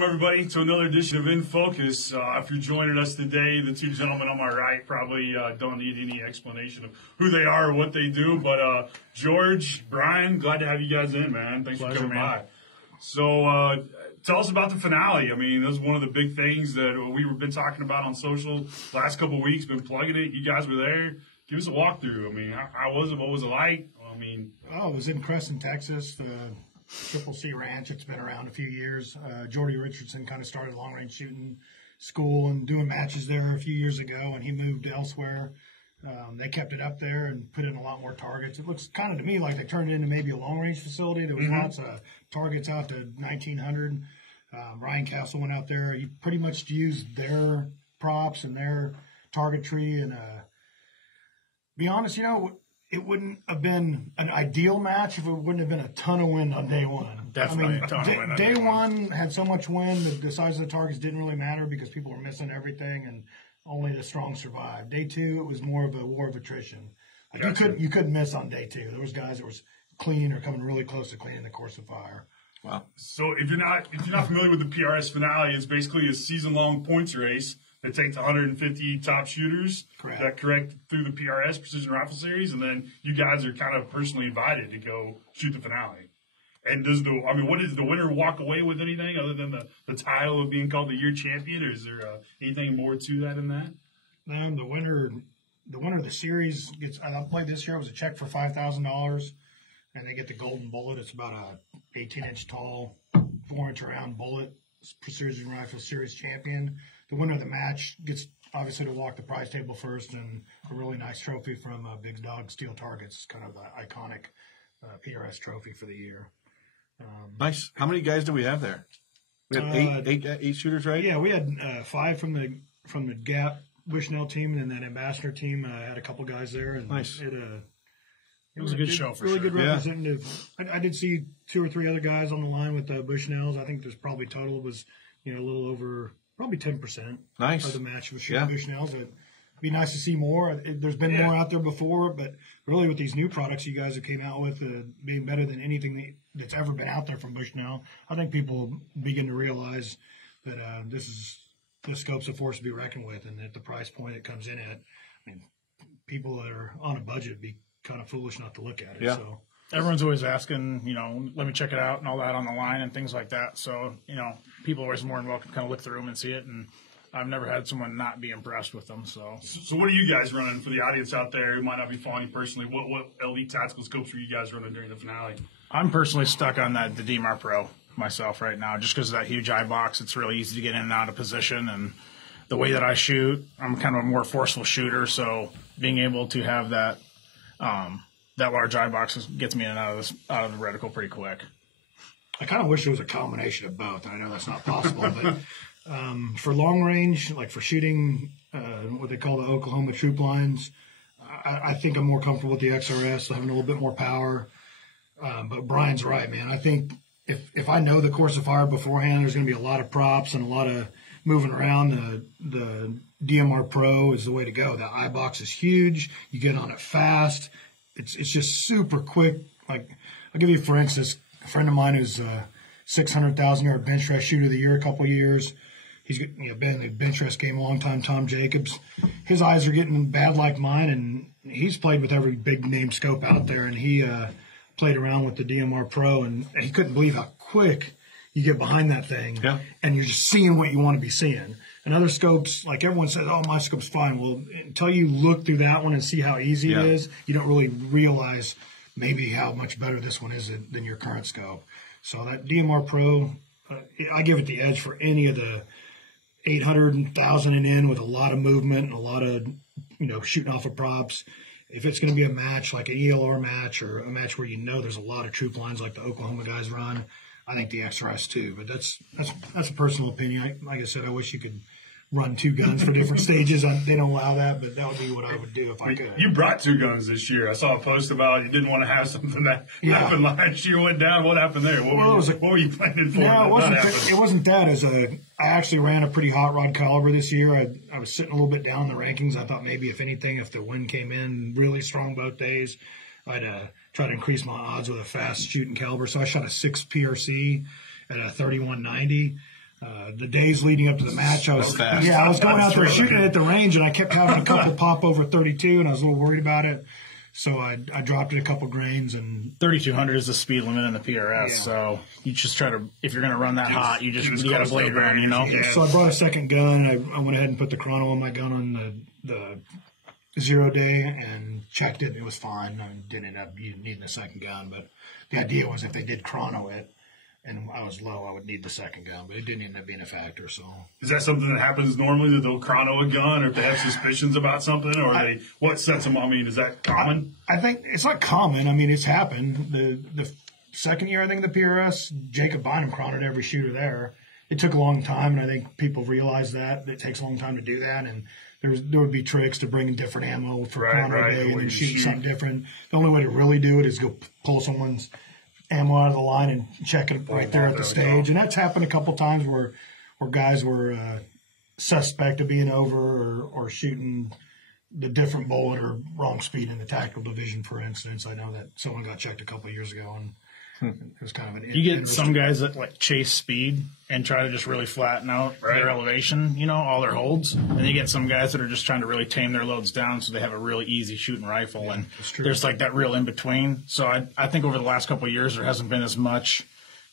Welcome, everybody, to another edition of In Focus. If you're joining us today, the two gentlemen on my right probably don't need any explanation of who they are or what they do. But George, Bryan, glad to have you guys in, man. Thanks for coming by. So tell us about the finale. I mean, this is one of the big things that we've been talking about on social last couple of weeks, been plugging it. You guys were there. Give us a walkthrough. I mean, how was it? What was it like? I mean, it was in Crescent, Texas, the Triple C Ranch. It's been around a few years. Jordy Richardson kind of started long-range shooting school and doing matches there a few years ago, and he moved elsewhere. They kept it up there and put in a lot more targets. It looks kind of to me like they turned it into maybe a long-range facility. There was lots of targets out to 1,900. Ryan Castle went out there. He pretty much used their props and their target tree. And be honest, it wouldn't have been an ideal match if it wouldn't have been a ton of wind on day one. Definitely a ton of wind. Day one had so much wind that the size of the targets didn't really matter because people were missing everything and only the strong survived. Day two, it was more of a war of attrition. You couldn't miss on day two. There was guys that was clean or coming really close to cleaning the course of fire. Wow. So if you're not familiar with the PRS finale, it's basically a season-long points race that takes 150 top shooters that correct through the PRS Precision Rifle Series, and then you guys are kind of personally invited to go shoot the finale. And what does the winner walk away with anything other than the title of being called the year champion, or is there anything more to that than that? The winner of the series gets. I played this year. It was a check for $5,000, and they get the golden bullet. It's about a 18-inch tall, 4-inch round bullet. Precision Rifle Series champion. The winner of the match gets obviously to walk the prize table first, and a really nice trophy from Big Dog Steel Targets. It's kind of the iconic PRS trophy for the year. Nice. How many guys do we have there? We have eight shooters, right? Yeah, we had 5 from the Gap Bushnell team, and then that Ambassador team had a couple guys there. And nice. It was a good show for sure. Really good representative. Yeah. I did see 2 or 3 other guys on the line with Bushnells. I think there's probably total was a little over probably 10%. Nice. Of the match was shooting Bushnells. It'd be nice to see more. There's been more out there before, but really with these new products you guys have came out with being better than anything that's ever been out there from Bushnell, I think people begin to realize that the scope's a force to be reckoned with, and at the price point it comes in at, I mean, people that are on a budget be kind of foolish not to look at it. Yeah. So everyone's always asking, let me check it out and all that on the line and things like that. So, people are always more than welcome to kind of look through them and see it. And I've never had someone not be impressed with them. So what are you guys running for the audience out there who might not be following you personally? What elite tactical scopes are you guys running during the finale? I'm personally stuck on the DMR Pro myself right now, just because of that huge eye box. It's really easy to get in and out of position, and the way that I shoot, I'm kind of a more forceful shooter. So being able to have that large eye box gets me in and out of the reticle pretty quick. I kind of wish it was a combination of both. I know that's not possible, but for long range, like for shooting what they call the Oklahoma troop lines, I think I'm more comfortable with the XRS, having a little bit more power. But Bryan's right, man. I think if I know the course of fire beforehand, there's going to be a lot of props and a lot of moving around. The DMR Pro is the way to go. The eye box is huge. You get on it fast. It's just super quick. Like, I'll give you, for instance, a friend of mine who's a 600,000-yard bench press shooter of the year a couple of years. He's been in the bench press game a long time, Tom Jacobs. His eyes are getting bad like mine, and he's played with every big-name scope out there, and he played around with the DMR Pro, and he couldn't believe how quick you get behind that thing, and you're just seeing what you want to be seeing. And other scopes, like everyone says, oh, my scope's fine. Well, until you look through that one and see how easy it is, you don't really realize maybe how much better this one is than your current scope. So that DMR Pro, I give it the edge for any of the 800 and 1,000 and in with a lot of movement and a lot of, shooting off of props. If it's going to be a match like an ELR match or a match where there's a lot of troop lines like the Oklahoma guys run, I think the XRS too. But that's a personal opinion. Like I said, I wish you could run 2 guns for different stages. They don't allow that, but that would be what I would do if I could. You brought 2 guns this year. I saw a post about you didn't want to have something that happened last year went down. What happened there? What were you planning for? No, it wasn't that. I actually ran a pretty hot rod caliber this year. I was sitting a little bit down in the rankings. I thought maybe if anything, if the wind came in really strong both days, I'd try to increase my odds with a fast shooting caliber. So I shot a 6 PRC at a 3190. The days leading up to the match, I was fast. I was going out there shooting it at the range, and I kept having a couple pop over 32, and I was a little worried about it. So I dropped it a couple grains, and 3,200 is the speed limit in the PRS. So you just try to, if you're going to run that hot, you got a blade run, you know. Yeah. So I brought a second gun. I went ahead and put the chrono on my gun on the 0 day and checked it. It was fine. I didn't end up needing a second gun, but the idea was if they did chrono it and I was low, I would need the second gun, but it didn't end up being a factor. So is that something that happens normally, that they'll chrono a gun, or if they have suspicions about something, or what sets them? I mean, is that common? I think it's not common. I mean, it's happened. The second year, I think, the PRS, Jacob Bynum chronoed every shooter there. It took a long time, and I think people realize that it takes a long time to do that, and there would be tricks to bring in different ammo for chrono day and then shoot something different. The only way to really do it is go pull someone's ammo out of the line and check it right there at the stage. And that's happened a couple times where guys were suspect of being over or shooting the different bullet or wrong speed in the tactical division, for instance. I know that someone got checked a couple of years ago, and it was kind of an. You get some guys that like chase speed and try to just really flatten out their elevation, you know, all their holds. And you get some guys that are just trying to really tame their loads down so they have a really easy shooting rifle. And there's like that real in between. So I think over the last couple of years there hasn't been as much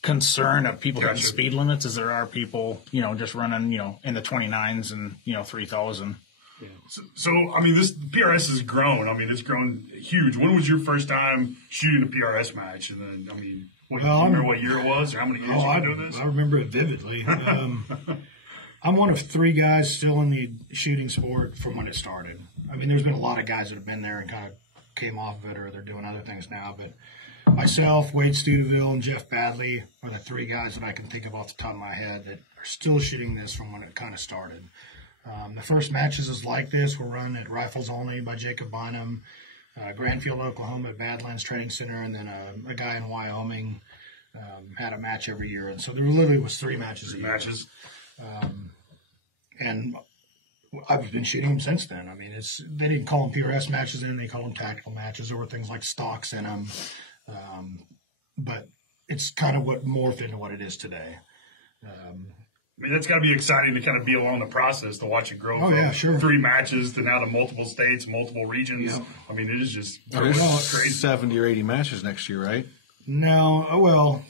concern of people hitting speed limits as there are people, you know, just running, you know, in the 29s and, you know, 3,000. Yeah. So, I mean, this PRS has grown. I mean, it's grown huge. When was your first time shooting a PRS match? And then, I mean, do you remember what year it was, or how many years you've been doing this? I remember it vividly. I'm one of 3 guys still in the shooting sport from when it started. I mean, there's been a lot of guys that have been there and kind of came off of it, or they're doing other things now. But myself, Wade Studeville, and Jeff Badley are the 3 guys that I can think of off the top of my head that are still shooting this from when it kind of started. The first matches is like this were run at Rifles Only by Jacob Bynum, Granfield, Oklahoma at Badlands Training Center, and then a guy in Wyoming had a match every year. And so there literally was 3 matches a year. And I've been shooting them since then. I mean, they didn't call them PRS matches then, they called them tactical matches. There were things like stocks in them. But it's kind of what morphed into what it is today. I mean, that's got to be exciting to kind of be along the process, to watch it grow from 3 matches to now to multiple states, multiple regions. Yep. I mean, it is just crazy. 70 or 80 matches next year, right? No,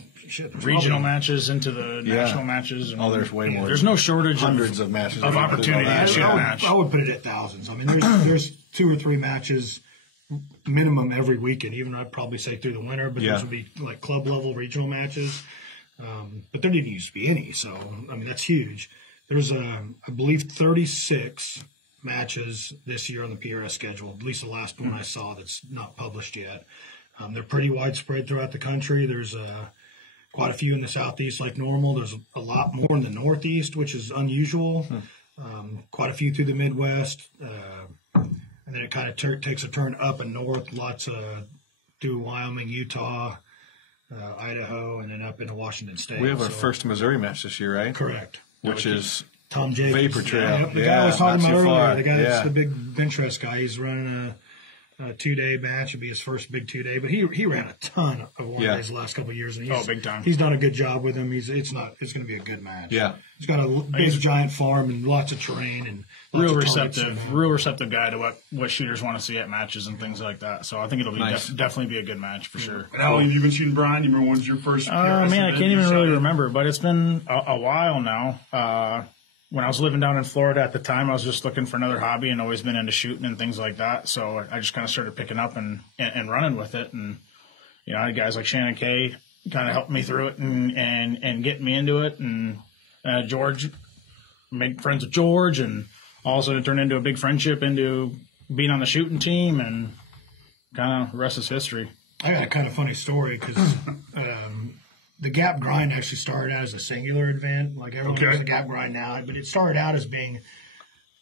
regional matches into the national matches. And there's way more. There's no shortage hundreds of matches of opportunity to shoot a match. I would put it at thousands. I mean, there's 2 or 3 matches minimum every weekend. Even I'd probably say through the winter, but those would be like club level regional matches. But there didn't used to be any, so I mean that's huge. There's I believe 36 matches this year on the PRS schedule. At least the last one I saw that's not published yet. They're pretty widespread throughout the country. There's quite a few in the southeast, like normal. There's a lot more in the northeast, which is unusual. Quite a few through the Midwest, and then it kind of takes a turn up and north. Lots through Wyoming, Utah. Idaho, and then up into Washington State. We have our first Missouri match this year, right? Correct. Which is Tom Jacobs. Vapor Trail. The guy I was talking about earlier, the guy that's the big bench rest guy. He's running a 2-day match. It'll be his first big 2-day, but he ran a ton of one days the last couple of years, and big time. He's done a good job with him. It's going to be a good match. Yeah, he's got a big giant farm and lots of terrain and real receptive guy to what shooters want to see at matches and things like that. So I think it'll be definitely be a good match for sure. And how long have you been shooting, Bryan? You remember when's your first? I can't even really remember, but it's been a while now. When I was living down in Florida at the time, I was just looking for another hobby and always been into shooting and things like that. So I just kind of started picking up and running with it. And, you know, I had guys like Shannon Kay kind of helped me through it and get me into it. And George, made friends with George, and also it turned into a big friendship into being on the shooting team, and kind of the rest is history. I got a kind of funny story because the gap grind actually started out as a singular event. Like everyone does a gap grind now, but it started out as being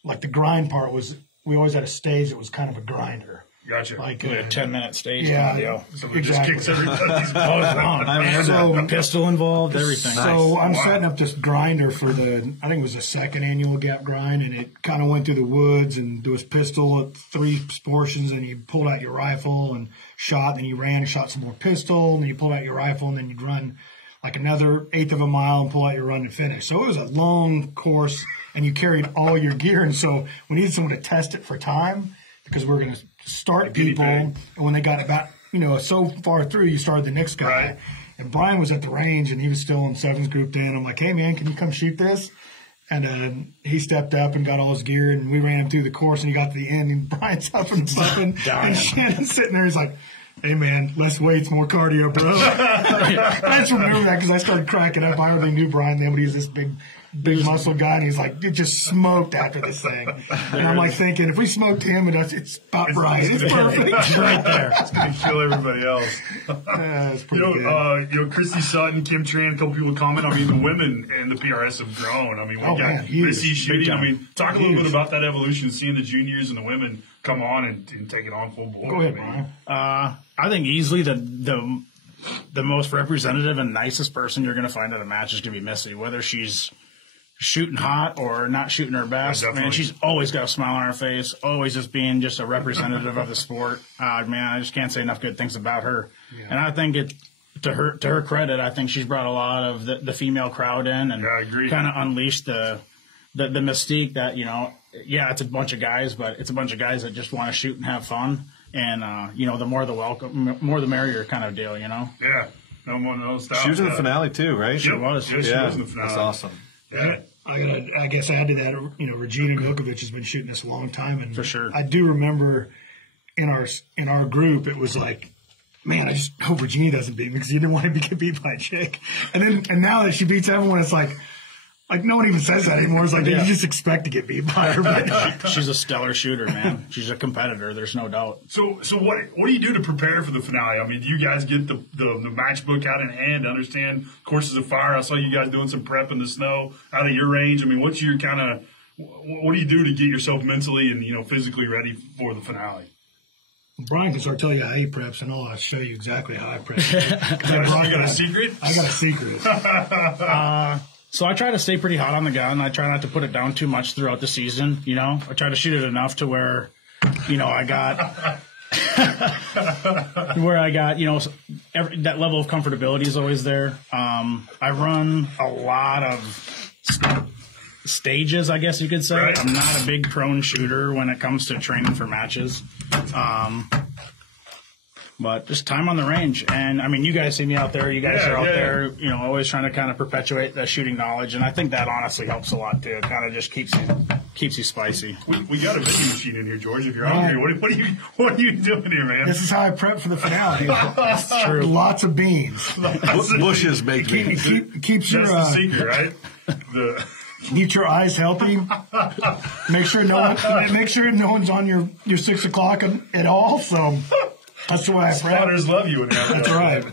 like the grind part was we always had a stage that was kind of a grinder. Gotcha. Like a 10-minute stage. Yeah. So it just kicks everybody's a pistol involved, everything. So I'm setting up this grinder for I think it was the second annual gap grind, and it kind of went through the woods, and there was pistol at 3 portions, and you pulled out your rifle and shot, and then you ran and shot some more pistol, and then you pulled out your rifle, and then you'd run like another eighth of a mile and pull out your run and finish. So it was a long course, and you carried all your gear. And so we needed someone to test it for time because we're going to start people. And when they got about, so far through, you started the next guy. Right. And Bryan was at the range, and he was still in sevens grouped in. I'm like, hey, man, can you come shoot this? And he stepped up and got all his gear, and we ran him through the course, and he got to the end, and Bryan's up and something, and Shannon's sitting there. He's like, hey, man, less weights, more cardio, bro. I just remember that because I started cracking up. I hardly knew Bryan then, but he was this big muscle guy, and he's like, dude, just smoked after this thing. And I'm like thinking, if we smoked him, it's about right. It's perfect. It's right there. It's going to kill everybody else. It's pretty good. Christy Sutton, Kim Tran, a couple people comment. I mean, the women and the PRS have grown. I mean, we got Missy shooting. I mean, talk a little bit about that evolution, seeing the juniors and the women come on and take it on full board. Go ahead, Bryan. I think easily the most representative and nicest person you're going to find at a match is going to be Missy, whether she's shooting hot or not shooting her best. Man, she's always got a smile on her face, always just being just a representative of the sport. Man, I just can't say enough good things about her. Yeah. And I think to her credit, I think she's brought a lot of the female crowd in and kind of unleashed the mystique that, it's a bunch of guys, but it's a bunch of guys that just want to shoot and have fun. And, the more the welcome, more the merrier kind of deal, Yeah. No stop. She was in the finale too, right? She was. Yeah, she was in the finale. That's awesome. Yeah. I guess add to that, Regina Milkovich has been shooting this a long time. And for sure. I do remember in our group, it was like, man, I just hope Regina doesn't beat me because you didn't want him to get beat by a chick. And now that she beats everyone, it's like no one even says that anymore. It's like you just expect to get beat by her. But she's a stellar shooter, man. She's a competitor. There's no doubt. So what do you do to prepare for the finale? I mean, do you guys get the match book out in hand to understand courses of fire? I saw you guys doing some prep in the snow out of your range. I mean, what do you do to get yourself mentally and physically ready for the finale? Bryan can start telling you how he preps, and I'll show you exactly how I prep. You got a secret? I got a secret. So I try to stay pretty hot on the gun. I try not to put it down too much throughout the season. I try to shoot it enough to where, I got that level of comfortability is always there. I run a lot of stages, I guess you could say. Right. I'm not a big prone shooter when it comes to training for matches. But just time on the range. And, I mean, you guys see me out there. You guys are out there, always trying to kind of perpetuate the shooting knowledge. And I think that honestly helps a lot, too. It kind of just keeps you spicy. We got a vending machine in here, George, if you're hungry. What are you doing here, man? This is how I prep for the finale. That's true. Lots of beans. Bushes make beans. Keeps That's the secret, right? Keep your eyes healthy. Make sure no one's on your 6 o'clock at all. So that's the way I prep. Spotters love you in there. That's right.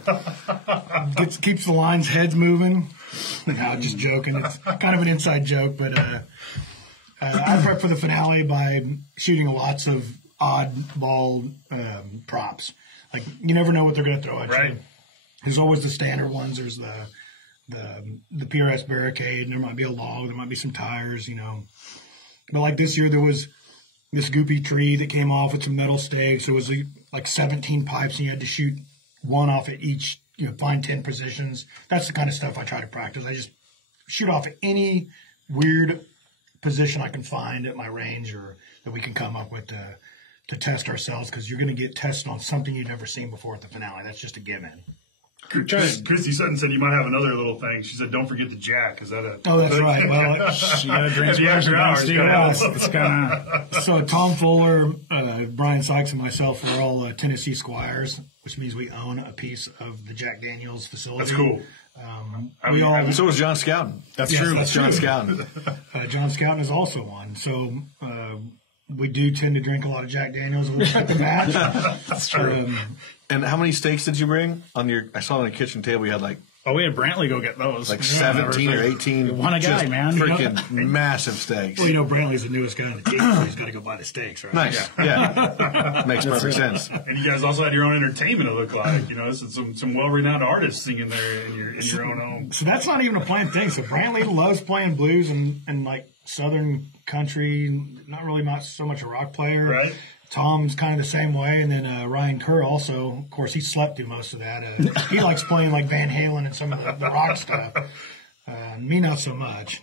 Keeps the lines' heads moving. No, just joking. It's kind of an inside joke, but I prep for the finale by shooting lots of oddball props. Like you never know what they're going to throw at you. There's always the standard ones. There's the PRS barricade, and there might be a log, there might be some tires, But like this year, there was this goopy tree that came off with some metal stakes. There was like 17 pipes, and you had to shoot one off at each, find 10 positions. That's the kind of stuff I try to practice. I just shoot off at any weird position I can find at my range or that we can come up with to test ourselves, because you're going to get tested on something you've never seen before at the finale. That's just a given. Christy Sutton said you might have another little thing. She said, "Don't forget the jack." Is that a? Oh, that's right. Well, she got to drink some extra hours. It's kind of. So Tom Fuller, Bryan Sikes, and myself are all Tennessee Squires, which means we own a piece of the Jack Daniels facility. That's cool. So was John Scouten. That's true. That's John Scouten. John Scouten is also one. So we do tend to drink a lot of Jack Daniels at the match. That's true. And how many steaks did you bring on your? I saw on the kitchen table you had we had Brantley go get those. 17 or 18. One a guy, man. Freaking massive steaks. Well, Brantley's the newest guy on the team, so he's got to go buy the steaks, right? Nice. Yeah. Makes perfect sense. And you guys also had your own entertainment, it looked like. Some well-renowned artists singing there in your own home. So that's not even a planned thing. So Brantley loves playing blues and Southern country, not so much a rock player. Right. Tom's kind of the same way, and then Ryan Kerr also. Of course, he slept through most of that. He likes playing like Van Halen and some of the rock stuff. Me, not so much.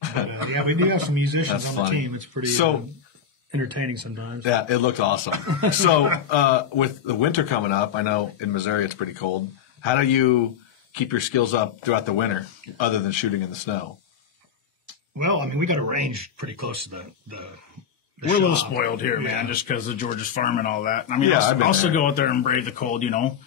But, yeah, we do have some musicians on the team. It's pretty entertaining sometimes. Yeah, it looked awesome. So with the winter coming up, I know in Missouri it's pretty cold. How do you keep your skills up throughout the winter other than shooting in the snow? Well, I mean, we got a range pretty close to the We're a little spoiled here, man, just because of George's farm and all that. I mean, I'll still go out there and brave the cold, you know.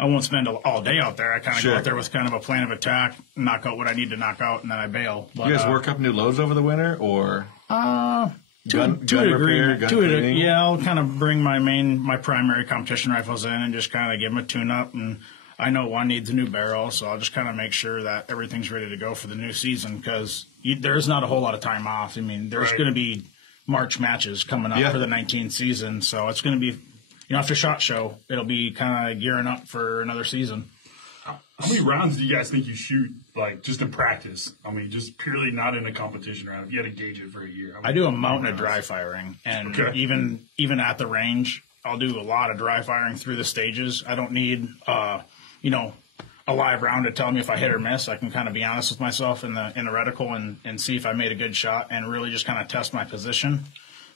I won't spend all day out there. I kind of go out there with kind of a plan of attack, knock out what I need to knock out, and then I bail. But, you guys work up new loads over the winter, or to a degree. Yeah, I'll kind of bring my primary competition rifles in and just kind of give them a tune-up. And I know one needs a new barrel, so I'll just kind of make sure that everything's ready to go for the new season because there's not a whole lot of time off. I mean, there's going to be March matches coming up for the 19 season, so it's going to be, after SHOT Show, it'll be kind of gearing up for another season. How many rounds do you guys think you shoot, like, just in practice? I mean, just purely not in a competition round. If you had to gauge it for a year. I do a mountain of dry firing, and even at the range, I'll do a lot of dry firing through the stages. I don't need, a live round to tell me if I hit or miss. I can kind of be honest with myself in the reticle and see if I made a good shot and really just kind of test my position.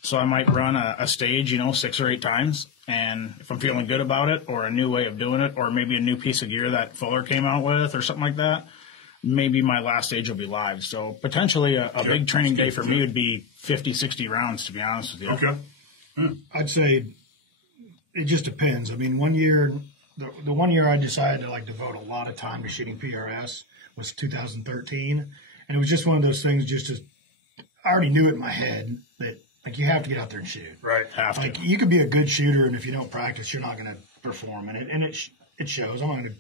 So I might run a stage, 6 or 8 times. And if I'm feeling good about it or a new way of doing it or maybe a new piece of gear that Fuller came out with or something like that, maybe my last stage will be live. So potentially a big training day for me would be 50, 60 rounds, to be honest with you. Okay. I'd say it just depends. I mean, one year, the 1 year I decided to devote a lot of time to shooting PRS was 2013. And it was just one of those things I already knew it in my head that you have to get out there and shoot. Right. Have to. You could be a good shooter, and if you don't practice, you're not going to perform. And it shows. I'm not going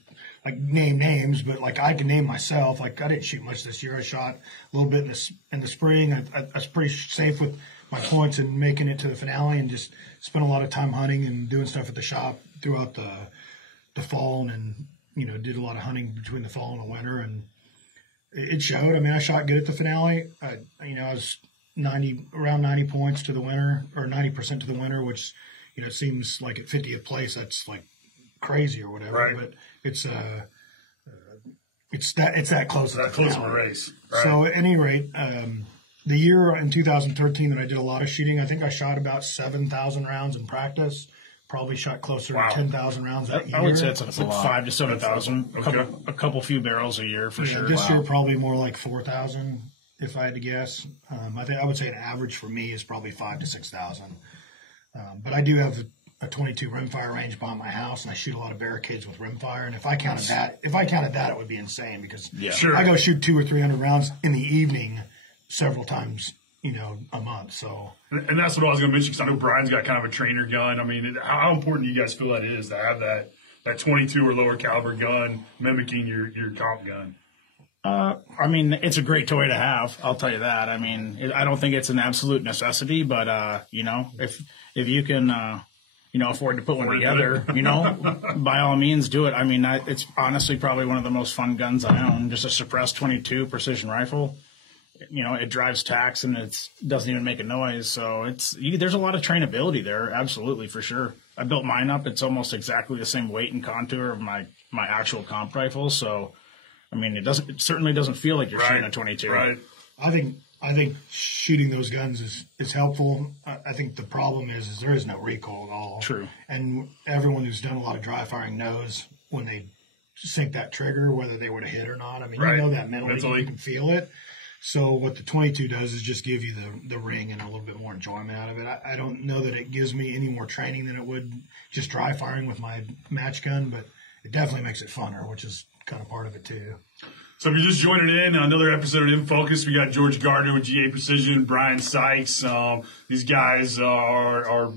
to name names, but I can name myself. I didn't shoot much this year. I shot a little bit in the spring. I was pretty safe with my points and making it to the finale, and just spent a lot of time hunting and doing stuff at the shop throughout the fall, and did a lot of hunting between the fall and the winter, and it showed. I mean, I shot good at the finale. I was around 90 points to the winner, or 90% to the winner, which it seems like at 50th place that's crazy or whatever. Right. But it's that close. That close of a race. Right. So at any rate, the year in 2013 that I did a lot of shooting, I think I shot about 7,000 rounds in practice. Probably shot closer to 10,000 rounds that year. I would say it's like 5,000 to 7,000. A couple few barrels a year for sure. This year probably more like 4,000. If I had to guess, I would say an average for me is probably 5,000 to 6,000. But I do have a 22 rimfire range by my house, and I shoot a lot of barricades with rimfire. And if I counted that, it would be insane because I go shoot 200 or 300 rounds in the evening several times, a month. So, and that's what I was going to mention because I know Brian's got kind of a trainer gun. I mean, how important do you guys feel that is to have that 22 or lower caliber gun mimicking your comp gun? I mean, it's a great toy to have. I'll tell you that. I mean, I don't think it's an absolute necessity, but if you can, afford to put one together, by all means do it. I mean, it's honestly probably one of the most fun guns I own. Just a suppressed 22 precision rifle. It drives tacks and it doesn't even make a noise. So there's a lot of trainability there. Absolutely, for sure. I built mine up. It's almost exactly the same weight and contour of my actual comp rifle. So, I mean, it certainly doesn't feel like you're shooting a 22. Right. I think shooting those guns is helpful. I think the problem is there is no recoil at all. True. And everyone who's done a lot of dry firing knows when they sink that trigger, whether they would have hit or not. I mean, you know that mentally, you can feel it. So what the 22 does is just give you the ring and a little bit more enjoyment out of it. I don't know that it gives me any more training than it would just dry firing with my match gun, but it definitely makes it funner, which is kind of part of it too. So if you're just joining in, another episode of In Focus, we got George Gardner with GA Precision, Bryan Sikes. These guys are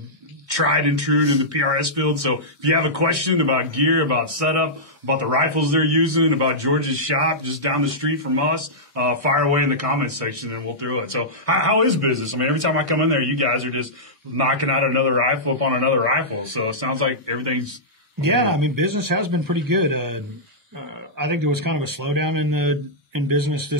tried and true in the PRS field. So if you have a question about gear, about setup, about the rifles they're using, about George's shop just down the street from us, fire away in the comments section and we'll throw it. So how is business? I mean, every time I come in there, you guys are just knocking out another rifle upon another rifle. So it sounds like everything's... Yeah, I mean, business has been pretty good. I think there was kind of a slowdown in business.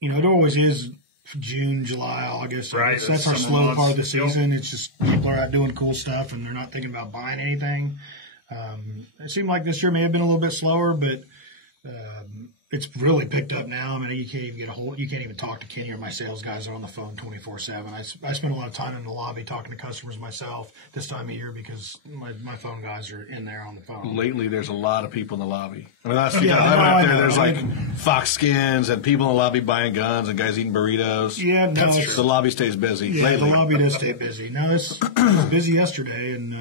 It always is June, July, August. Right, That's our summer slow months. part of the season. It's just people are out doing cool stuff and they're not thinking about buying anything. It seemed like this year may have been a little bit slower, but it's really picked up now. I mean, you can't even you can't even talk to Kenny or my sales guys are on the phone 24/7. I spend a lot of time in the lobby talking to customers myself this time of year because my phone guys are in there on the phone. Lately, there's a lot of people in the lobby. I mean, last week Yeah, I went I up there. know. There's like fox skins and people in the lobby buying guns and guys eating burritos. Yeah, no, it's- The lobby stays busy. Yeah, lately. the lobby does stay busy. No, it was busy yesterday, and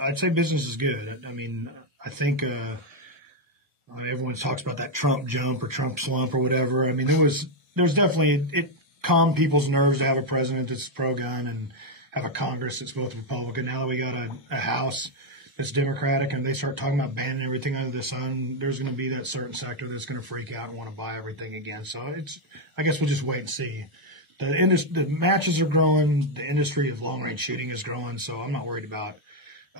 I'd say business is good. I mean, I think everyone talks about that Trump jump or Trump slump or whatever. I mean, there's definitely it calmed people's nerves to have a president that's pro-gun and have a Congress that's both Republican. Now that we got a House that's Democratic, and they start talking about banning everything under the sun, there's going to be that certain sector that's going to freak out and want to buy everything again. So I guess we'll just wait and see. The matches are growing. The industry of long-range shooting is growing. So I'm not worried about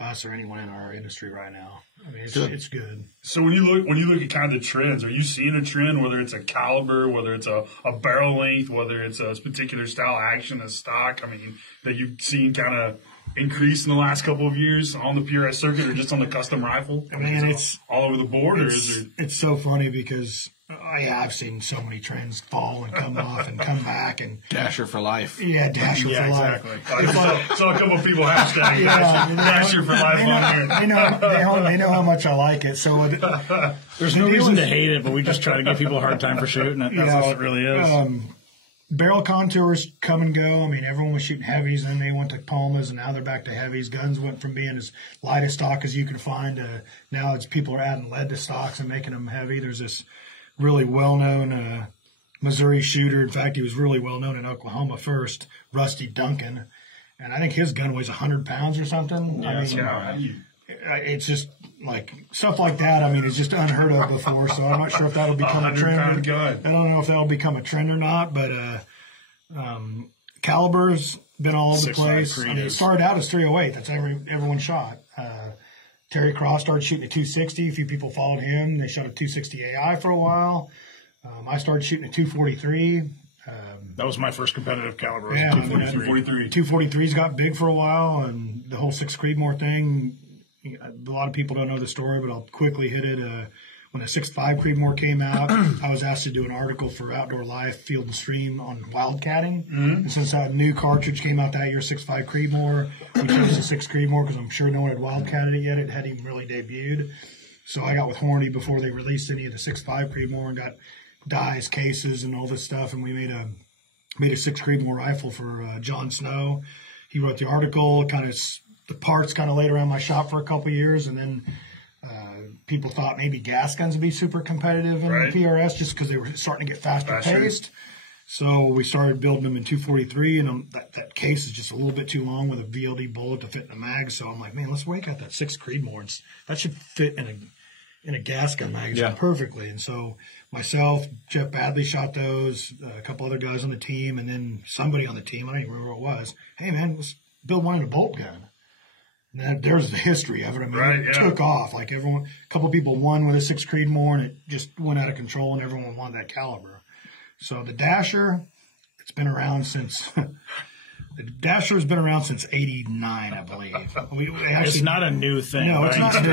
us or anyone in our industry right now. I mean, it's good. So when you look at kind of the trends, are you seeing a trend, whether it's a caliber, whether it's a barrel length, whether it's a particular style action, a stock? I mean, that you've seen kind of increase in the last couple of years on the PRS circuit or just on the custom rifle? I mean, it's all over the board, or is there? It's so funny because I've seen so many trends fall and come off and come back and Dasher for life. yeah, Dasher for life. Exactly. I saw a couple of people hashtag Yeah, Dasher for life on here. they know how much I like it. So There's no reason to hate it, but we just try to give people a hard time for shooting it. That's all it really is. Barrel contours come and go. I mean, everyone was shooting heavies, and then they went to Pumas, and now they're back to heavies. Guns went from being as light a stock as you can find to now it's people are adding lead to stocks and making them heavy. There's this really well-known Missouri shooter. In fact, he was really well-known in Oklahoma first, Rusty Duncan. And I think his gun weighs 100 pounds or something. It's just like stuff like that. I mean, it's just unheard of before. So I'm not sure if that'll become a trend. Gun. I don't know if that'll become a trend or not. But caliber's been all over the place. I mean, it started out as 308. That's everyone shot. Terry Cross started shooting a 260. A few people followed him. They shot a 260 AI for a while. I started shooting a 243. That was my first competitive caliber. Yeah, 243. 243's got big for a while, and the whole Six Creedmoor thing. A lot of people don't know the story, but I'll quickly hit it. When the 6.5 Creedmoor came out, I was asked to do an article for Outdoor Life, Field and Stream on wildcatting. Mm-hmm. And since that new cartridge came out that year, 6.5 Creedmoor, we chose the 6 Creedmoor because I'm sure no one had wildcatted it yet. It hadn't even really debuted. So I got with Hornady before they released any of the 6.5 Creedmoor and got dies, cases, and all this stuff. And we made a 6 Creedmoor rifle for John Snow. He wrote the article, the parts kind of laid around my shop for a couple of years, and then people thought maybe gas guns would be super competitive in the PRS just because they were starting to get faster paced. So we started building them in 243, and that case is just a little bit too long with a VLD bullet to fit in the mag. So I'm like, man, let's break out that 6 Creedmoor. That should fit in a gas gun magazine perfectly. And so myself, Jeff Badley shot those, a couple other guys on the team, and then somebody on the team, I don't even remember what it was. Hey, man, let's build one in a bolt gun. And there's the history of it. I mean, it took off. Like a couple of people won with a 6 Creedmoor, and it just went out of control, and everyone wanted that caliber. So the Dasher, it's been around since the Dasher has been around since '89, I believe. It's not a new thing. No, it's not new.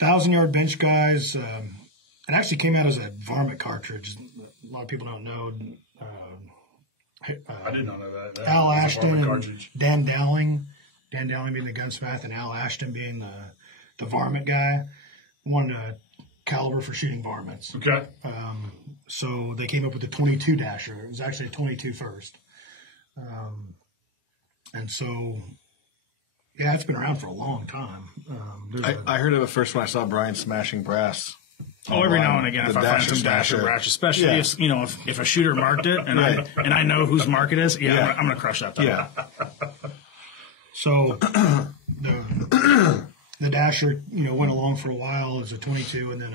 1,000-yard bench guys. It actually came out as a varmint cartridge. A lot of people don't know. I did not know that. Al Ashton and Dan Dowling being the gunsmith, and Al Ashton being the varmint guy, wanted a caliber for shooting varmints. Okay. So they came up with the 22 Dasher. It was actually a 22 first. And so, yeah, it's been around for a long time. I heard of it first when I saw Bryan smashing brass. Oh, every now and again, if I find some Dasher brash, especially if a shooter marked it and I know whose mark it is, I'm going to crush that thing. Yeah. So the Dasher, went along for a while as a 22, and then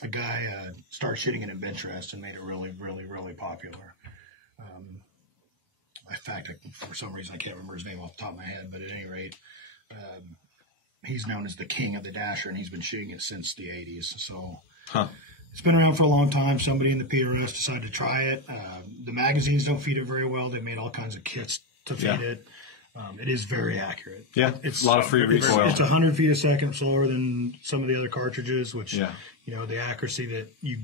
a guy started shooting it in bench rest and made it really, really, really popular. In fact, for some reason, I can't remember his name off the top of my head, but at any rate, he's known as the king of the Dasher, and he's been shooting it since the 80s. So It's been around for a long time. Somebody in the PRS decided to try it. The magazines don't feed it very well. They made all kinds of kits to feed it. It is very accurate. Yeah, it's a lot of free recoil. It's 100 feet a second slower than some of the other cartridges, which, Yeah. you know, the accuracy that you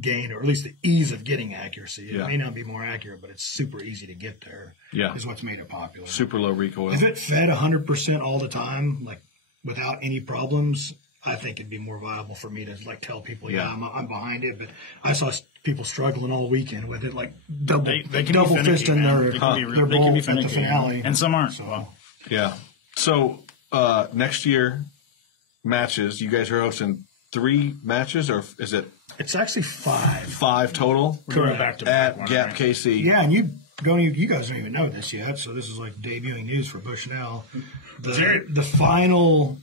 gain, or at least the ease of getting accuracy. It may not be more accurate, but it's super easy to get there. Yeah. Is what's made it popular. Super low recoil. If it fed 100% all the time, like without any problems, I think it'd be more viable for me to like tell people, I'm behind it. But I saw people struggling all weekend with it, like double fisting their bolt at the finale, and some aren't. So, yeah. So next year, matches. You guys are hosting 3 matches, or is it? It's actually 5. 5 total. We're going back to at Gap KC. Yeah, and you guys don't even know this yet, so this is like debuting news for Bushnell. The final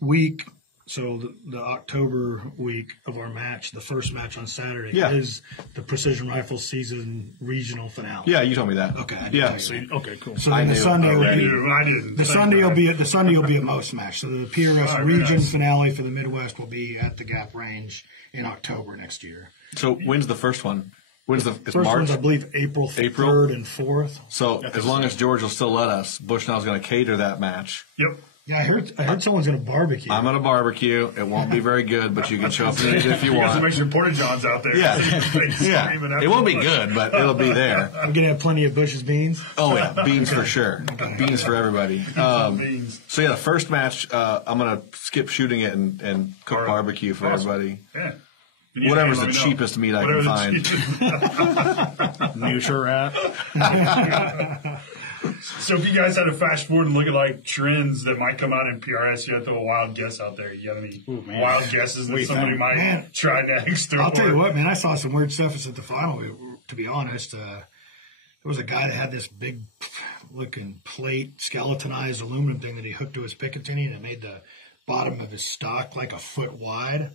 week. So the October week of our match, the first match on Saturday, is the Precision Rifle Season Regional Finale. Yeah, you told me that. Okay. Okay, cool. So then the Sunday will be a most match. So the PRS Region Finale for the Midwest will be at the Gap Range in October next year. So when's the first one? When's the first March? one's, I believe, April 3rd and 4th. So as long as George will still let us, Bushnell's going to cater that match. Yep. Yeah, I heard someone's going to barbecue. I'm going to barbecue. It won't be very good, but you can show up if you You got want. some extra porta johns out there. Yeah. It won't be good, but it'll be there. I'm going to have plenty of Bush's beans. Oh, yeah. Beans for sure. Beans for everybody. Beans. So, yeah, the first match, I'm going to skip shooting it and cook barbecue for everybody. Yeah. Whatever's the cheapest meat I can find. Neutral rat. So if you guys had to fast forward and look at like trends that might come out in PRS, you have to throw a wild guess out there. You have any wild guesses that somebody might try next? I'll tell you what, man. I saw some weird stuff at the final. To be honest, there was a guy that had this big looking plate, skeletonized aluminum thing that he hooked to his Picatinny, and it made the bottom of his stock like a foot wide. And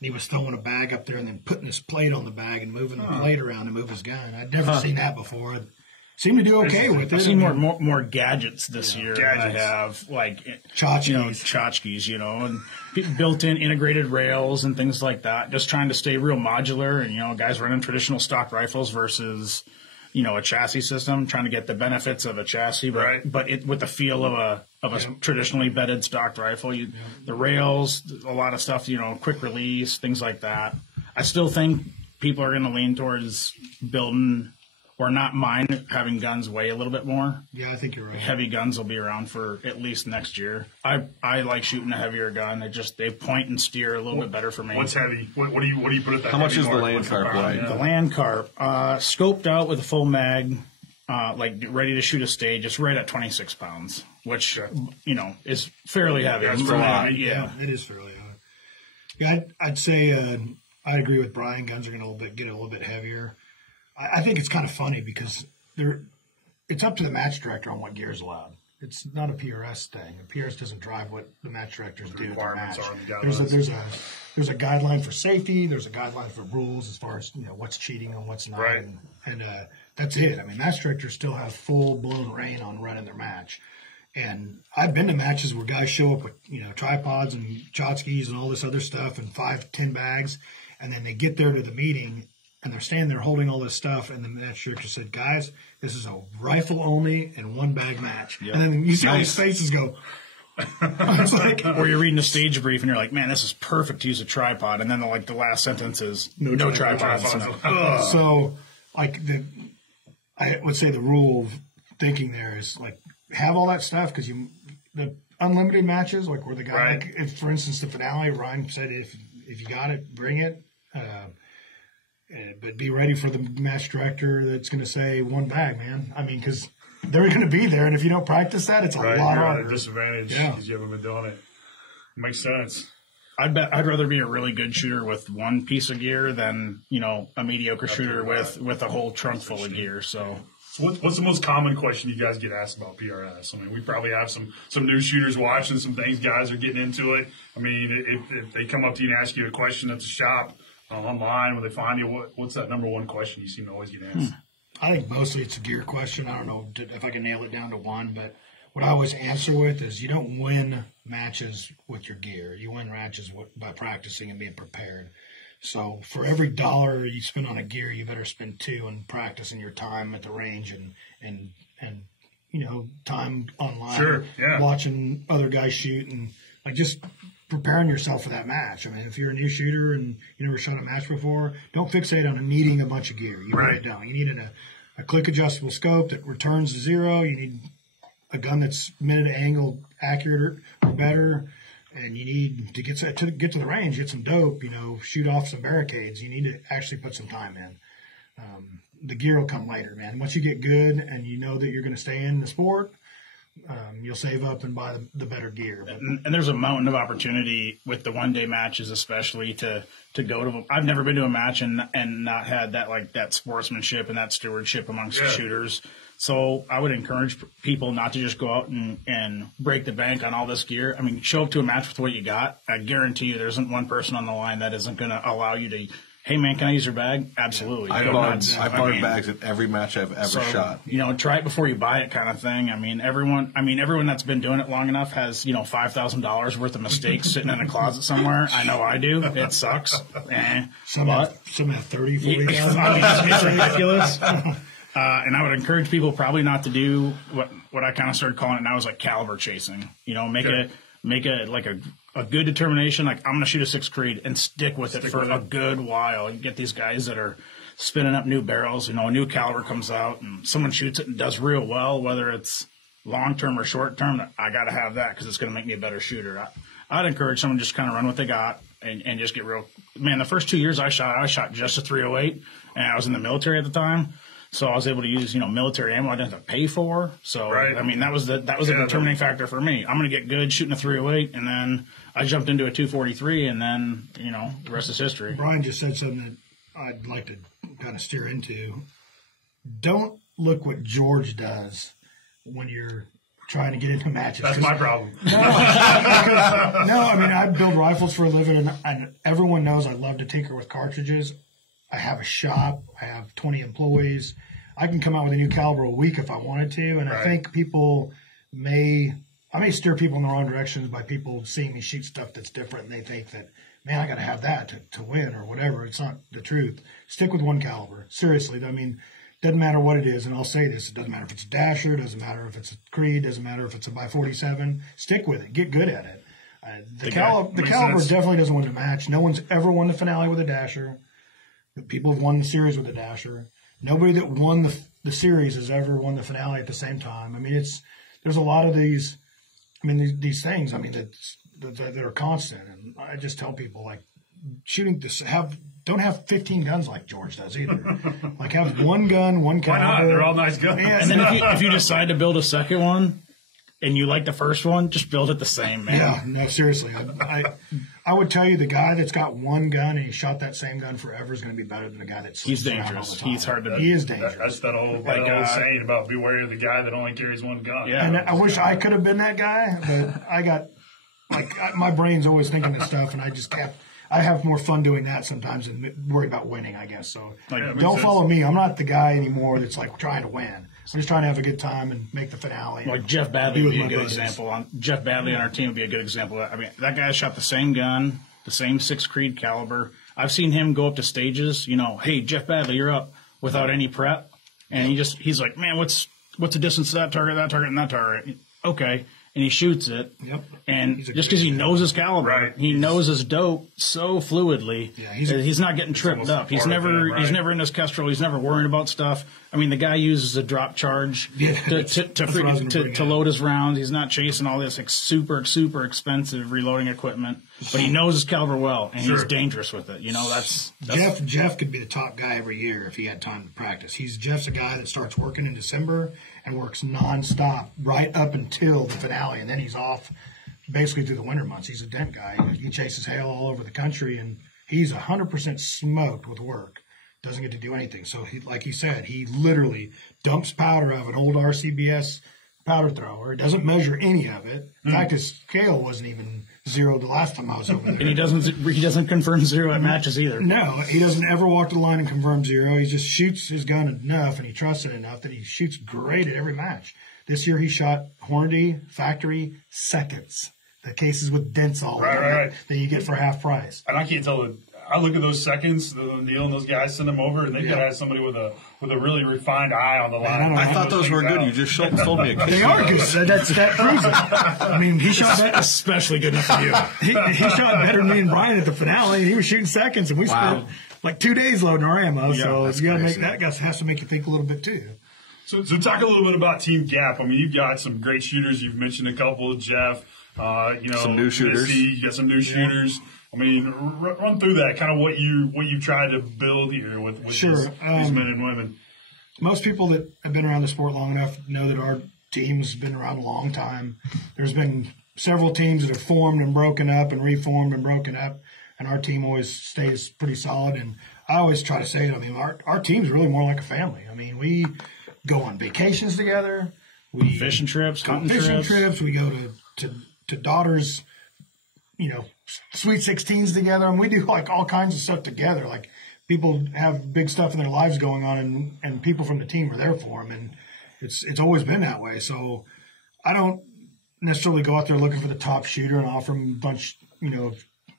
he was throwing a bag up there and then putting this plate on the bag and moving the plate around to move his gun. I'd never seen that before. Seem to do okay with it. I've seen more gadgets this year. I have like tchotchkes, and built-in integrated rails and things like that. Just trying to stay real modular, and guys running traditional stock rifles versus a chassis system, trying to get the benefits of a chassis, but with the feel of a traditionally bedded stock rifle. The rails, a lot of stuff, quick release, things like that. I still think people are going to lean towards building. Or not mind having guns weigh a little bit more. Yeah, I think you're right. Heavy guns will be around for at least next year. I like shooting a heavier gun. They point and steer a little bit better for me. What's heavy? What do you put at that? How much is the mark? land carp weigh? The land carp, scoped out with a full mag, like ready to shoot a stage. It's right at 26 pounds, which is fairly heavy. That's pretty heavy. Yeah, it is fairly heavy. Yeah, I'd say I agree with Bryan. Guns are going to get a little bit heavier. I think it's kind of funny because it's up to the match director on what gear is allowed. It's not a PRS thing. The PRS doesn't drive what the match directors do at the match. There's a guideline for safety. There's a guideline for rules as far as what's cheating and what's not. Right. And that's it. I mean, match directors still have full blown reign on running their match. And I've been to matches where guys show up with tripods and tchotchkes and all this other stuff and 5-10 bags, and then they get there to the meeting. And they're standing there holding all this stuff, and the match director said, "Guys, this is a rifle only and 1-bag match." Yep. And then you see all these faces go. It's like, or you're reading a stage brief and you're like, "Man, this is perfect to use a tripod." And then the last sentence is no tripods. So, I would say the rule of thinking there is have all that stuff because the unlimited matches where the guy for instance the finale, Ryan said if you got it, bring it. But be ready for the match director that's going to say 1 bag, man. I mean, because they're going to be there, and if you don't practice that, it's a lot harder. You're at a disadvantage because you haven't been doing it. Makes sense. I'd rather be a really good shooter with one piece of gear than a mediocre shooter with a whole trunk full of gear. So what's the most common question you guys get asked about PRS? I mean, we probably have some new shooters watching some things. Guys are getting into it. I mean, if they come up to you and ask you a question at the shop. Online, when they find you, what's that number one question you seem to always get asked? I think mostly it's a gear question. I don't know if I can nail it down to one, but what I always answer with is you don't win matches with your gear. You win matches by practicing and being prepared. So for every dollar you spend on a gear, you better spend two on practice and your time at the range and time online. Sure, yeah. Watching other guys shoot and just preparing yourself for that match. I mean, if you're a new shooter and you never shot a match before, don't fixate on needing a bunch of gear. You right. write it down. You need a click adjustable scope that returns to zero. You need a gun that's minute angle accurate or better. And you need to get to the range, get some dope, shoot off some barricades. You need to actually put some time in. The gear will come later, man. Once you get good and you know that you're going to stay in the sport, you'll save up and buy the better gear. But, and there's a mountain of opportunity with the one-day matches, especially to go to them. I've never been to a match and not had that sportsmanship and that stewardship amongst shooters. So I would encourage people not to just go out and break the bank on all this gear. I mean, show up to a match with what you got. I guarantee you there isn't one person on the line that isn't going to allow you to, hey, man, can I use your bag? Absolutely. I borrowed bags at every match I've ever shot. Try it before you buy it kind of thing. I mean, everyone that's been doing it long enough has, $5,000 worth of mistakes sitting in a closet somewhere. I know I do. It sucks. Some have 30, 40 it's ridiculous. And I would encourage people probably not to do what I kind of started calling it now is caliber chasing. Make a good determination. I'm going to shoot a 6 Creed and stick with it for a good while. And get these guys that are spinning up new barrels. A new caliber comes out and someone shoots it and does real well, whether it's long term or short term. I got to have that because it's going to make me a better shooter. I'd encourage someone to just kind of run what they got and just get real. Man, the first 2 years I shot just a 308, and I was in the military at the time. So I was able to use, military ammo I didn't have to pay for. So, right. I mean, that was a determining factor for me. I'm going to get good shooting a 308, and then I jumped into a 243, and then, the rest is history. Bryan just said something that I'd like to kind of steer into. Don't look what George does when you're trying to get into matches. That's my problem. No, I mean, I build rifles for a living, and everyone knows I love to tinker with cartridges. I have a shop. I have 20 employees. I can come out with a new caliber a week if I wanted to. And I think I may steer people in the wrong directions by people seeing me shoot stuff that's different. And they think that, man, I got to have that to win or whatever. It's not the truth. Stick with one caliber. Seriously. I mean, doesn't matter what it is. And I'll say this. It doesn't matter if it's a Dasher. It doesn't matter if it's a Creed. It doesn't matter if it's a by 47. Stick with it. Get good at it. The caliber definitely doesn't win the match. No one's ever won the finale with a Dasher. People have won the series with a Dasher. Nobody that won the series has ever won the finale at the same time. I mean, there's a lot of these. I mean, these things. I mean, that are constant. And I just tell people shooting don't have 15 guns like George does either. Have one gun, one caliber. Why not? They're all nice guns. Yeah, and then if you decide to build a second one and you like the first one, just build it the same, man. Yeah, no, seriously. I would tell you the guy that's got one gun and he shot that same gun forever is going to be better than the guy that's he's dangerous. He's hard to. He is dangerous. That's that old saying about beware of the guy that only carries one gun. Yeah, and I wish I could have been that guy, but I got my brain's always thinking of stuff, and I just can't. I have more fun doing that sometimes than worry about winning, I guess. So don't follow me. I'm not the guy anymore that's trying to win. I'm just trying to have a good time and make the finale. Jeff Badley would be a good example. Jeff Badley on our team would be a good example. I mean, that guy shot the same gun, the same 6 Creed caliber. I've seen him go up to stages, hey, Jeff Badley, you're up, without any prep. And he's like, man, what's the distance to that target, and that target? Okay. And he shoots it. Yep. And just because he knows his caliber, he knows his dope so fluidly. Yeah, he's not getting tripped up. He's never in his kestrel. He's never worrying about stuff. I mean, the guy uses a drop charge to load his rounds. He's not chasing all this super expensive reloading equipment, but he knows his caliber well, and he's dangerous with it. That's Jeff could be the top guy every year if he had time to practice. Jeff's a guy that starts working in December and works nonstop right up until the finale, and then he's off basically through the winter months. He's a dent guy. He chases hail all over the country, and he's 100% smoked with work. Doesn't get to do anything. So, like he said, he literally dumps powder out of an old RCBS powder thrower. He doesn't measure any of it. In fact, his scale wasn't even zero the last time I was over there. And he doesn't confirm zero at matches either. No, he doesn't ever walk the line and confirm zero. He just shoots his gun enough, and he trusts it enough that he shoots great at every match. This year he shot Hornady factory seconds. The cases with dents all over that you get for half price. And I can't tell I look at those seconds, Neil and those guys send them over, and they could have somebody with a really refined eye on the line. I thought those were good. You just told me a case. They are good. That proves it. I mean, he shot that especially good enough for you. He shot better than me and Bryan at the finale. He was shooting seconds, and we spent like 2 days loading our ammo. So you got to make that has to make you think a little bit too. So talk a little bit about Team Gap. I mean, you've got some great shooters. You've mentioned a couple, Jeff. Some new shooters. Missy, you got some new shooters. I mean, run through that, kind of what you try to build here with these men and women. Most people that have been around the sport long enough know that our team's been around a long time. There's been several teams that have formed and broken up and reformed and broken up, and our team always stays pretty solid. And I always try to say it. I mean, our team's really more like a family. I mean, we go on vacations together. We fishing trips, hunting trips. We go to daughters, Sweet 16s together, and we do like all kinds of stuff together. Like people have big stuff in their lives going on, and people from the team are there for them, and it's always been that way. So I don't necessarily go out there looking for the top shooter and offer them a bunch,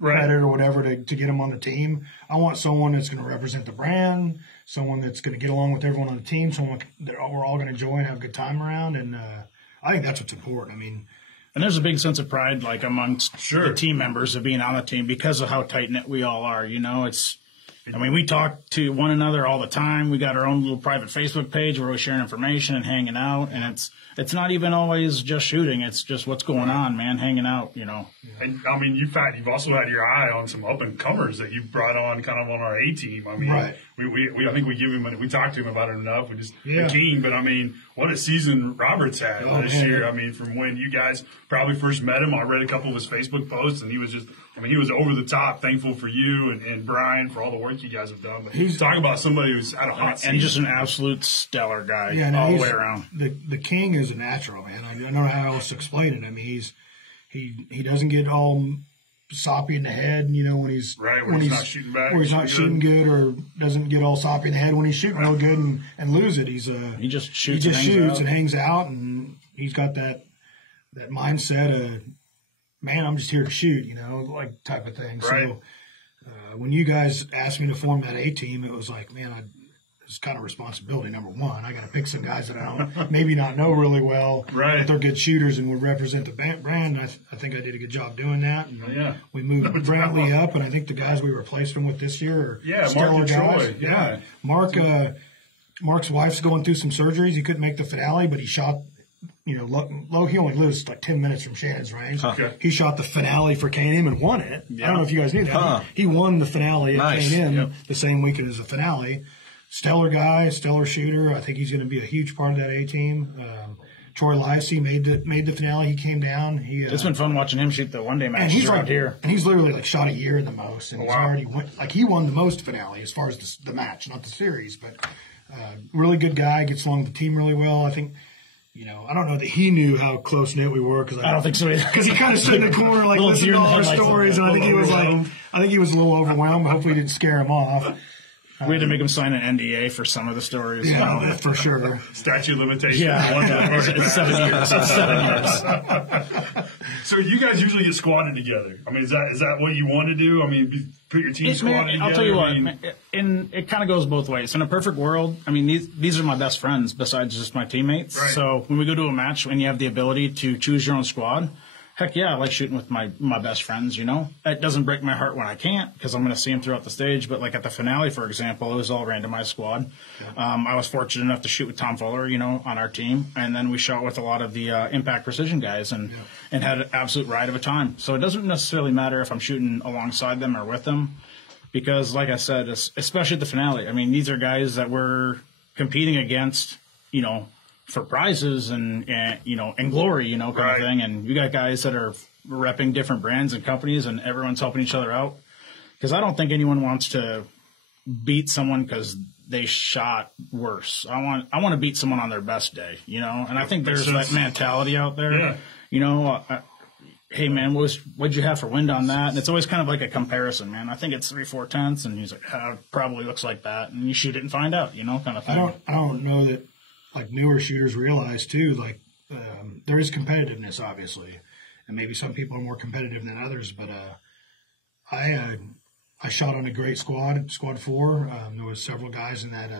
credit or whatever to get them on the team. I want someone that's going to represent the brand, someone that's going to get along with everyone on the team, someone that we're all going to enjoy and have a good time around, and I think that's what's important. I mean. And there's a big sense of pride, like amongst the team members of being on the team because of how tight knit we all are. We talk to one another all the time. We got our own little private Facebook page where we're sharing information and hanging out. And it's not even always just shooting. It's just what's going on, man, hanging out, And I mean, you've also had your eye on some up and comers that you brought on kind of on our A team. I mean, I think we talked to him about it enough. We just keen, but I mean, what a season Robert's had this year. I mean, from when you guys probably first met him, I read a couple of his Facebook posts, and he was over the top thankful for you and Bryan for all the work you guys have done. But he's talking about somebody who's had a hot season. And just an absolute stellar guy all the way around. The king is a natural, man. I don't know how else to explain it. I mean, he doesn't get all soppy in the head, when he's not shooting back, or he's not shooting good, or doesn't get all soppy in the head when he's shooting real good and lose it. He just shoots and hangs out, and he's got that mindset of, man, I'm just here to shoot, like type of thing. Right. So when you guys asked me to form that A team, it was like, man, it's kind of responsibility. Number one, I got to pick some guys that I don't maybe not know really well, but they're good shooters and would represent the brand. I think I did a good job doing that. And we moved Brantley up, and I think the guys we replaced him with this year are stellar guys. Yeah, Mark's wife's going through some surgeries. He couldn't make the finale, but he shot. He only lives like 10 minutes from Shannon's range. Okay. He shot the finale for K&M and won it. I don't know if you guys knew that. He won the finale at K&M the same weekend as the finale. Stellar guy, stellar shooter. I think he's going to be a huge part of that A team. Troy Lysy made the finale. He came down. It's been fun watching him shoot the one day matches around here. And he's literally shot a year the most. And he's already he won the most finale as far as the match, not the series. But really good guy. Gets along with the team really well. I think. I don't know that he knew how close knit we were because I don't think so either. Because he kind of stood in the corner listening to all our stories, and I think he was a little overwhelmed. But hhopefully, it didn't scare him off. We had to make him sign an NDA for some of the stories. Yeah, for sure. Statute of limitations. Yeah, it's 7 years. It's 7 years. So you guys usually get squatted together. I mean, is that what you want to do? I mean, put your team squatted together? I'll tell you what, it kind of goes both ways. In a perfect world, I mean, these are my best friends besides just my teammates. Right. So when we go to a match and you have the ability to choose your own squad, heck yeah, I like shooting with my best friends, It doesn't break my heart when I can't because I'm going to see them throughout the stage. But like at the finale, for example, it was all randomized squad. I was fortunate enough to shoot with Tom Fuller, on our team. And then we shot with a lot of the Impact Precision guys and had an absolute ride of a time. So it doesn't necessarily matter if I'm shooting alongside them or with them because, like I said, especially at the finale, I mean, these are guys that we're competing against, for prizes and glory, kind of thing. And you got guys that are repping different brands and companies and everyone's helping each other out. Because I don't think anyone wants to beat someone because they shot worse. I want to beat someone on their best day, And I think there's that mentality out there, hey man, what'd you have for wind on that? And it's always kind of like a comparison, man. I think it's 3/4 tenths, and he's like, it probably looks like that, and you shoot it and find out, kind of thing. I don't know that. Like newer shooters realize too, there is competitiveness, obviously, and maybe some people are more competitive than others. But I I shot on a great squad, Squad 4. There was several guys in that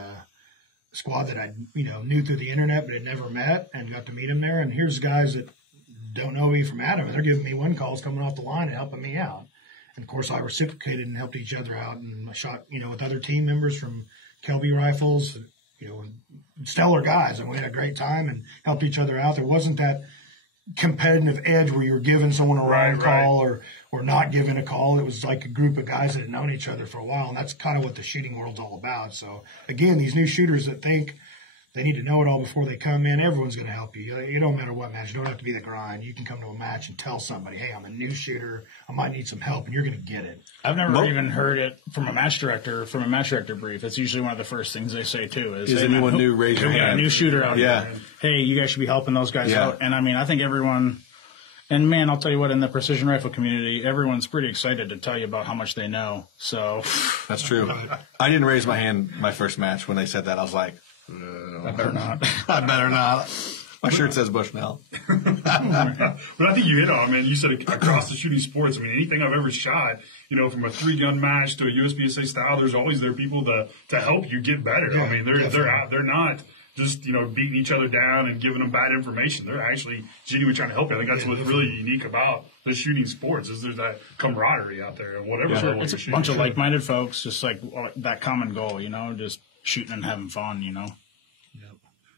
squad that I knew through the internet but had never met, and got to meet them there. And here's guys that don't know me from Adam, and they're giving me win calls coming off the line and helping me out. And of course, I reciprocated and helped each other out. And I shot, with other team members from Kelby Rifles, stellar guys, and we had a great time and helped each other out. There wasn't that competitive edge where you were giving someone a wrong call or not giving a call. It was like a group of guys that had known each other for a while, and that's kind of what the shooting world's all about. So again, these new shooters that think they need to know it all before they come in, everyone's going to help you. It don't matter what match. You don't have to be the grind. You can come to a match and tell somebody, hey, I'm a new shooter. I might need some help, and you're going to get it. I've never even heard it from a match director brief. It's usually one of the first things they say, too. Is hey, anyone new, raise your hand. A new shooter out here. Hey, you guys should be helping those guys out. And, I think everyone – and, man, I'll tell you what, in the precision rifle community, everyone's pretty excited to tell you about how much they know. So that's true. I didn't raise my hand my first match when they said that. I was like – I better not. I better not. My shirt says Bushnell. But I think you hit on, man. You said across the shooting sports. Anything I've ever shot, from a 3-gun match to a USPSA style, there's always there people to help you get better. Yeah, they're not just beating each other down and giving them bad information. They're actually genuinely trying to help you. I think that's what's really unique about the shooting sports is there's that camaraderie out there and whatever. Yeah, it's a bunch of like-minded folks, just like that common goal. Just shooting and having fun.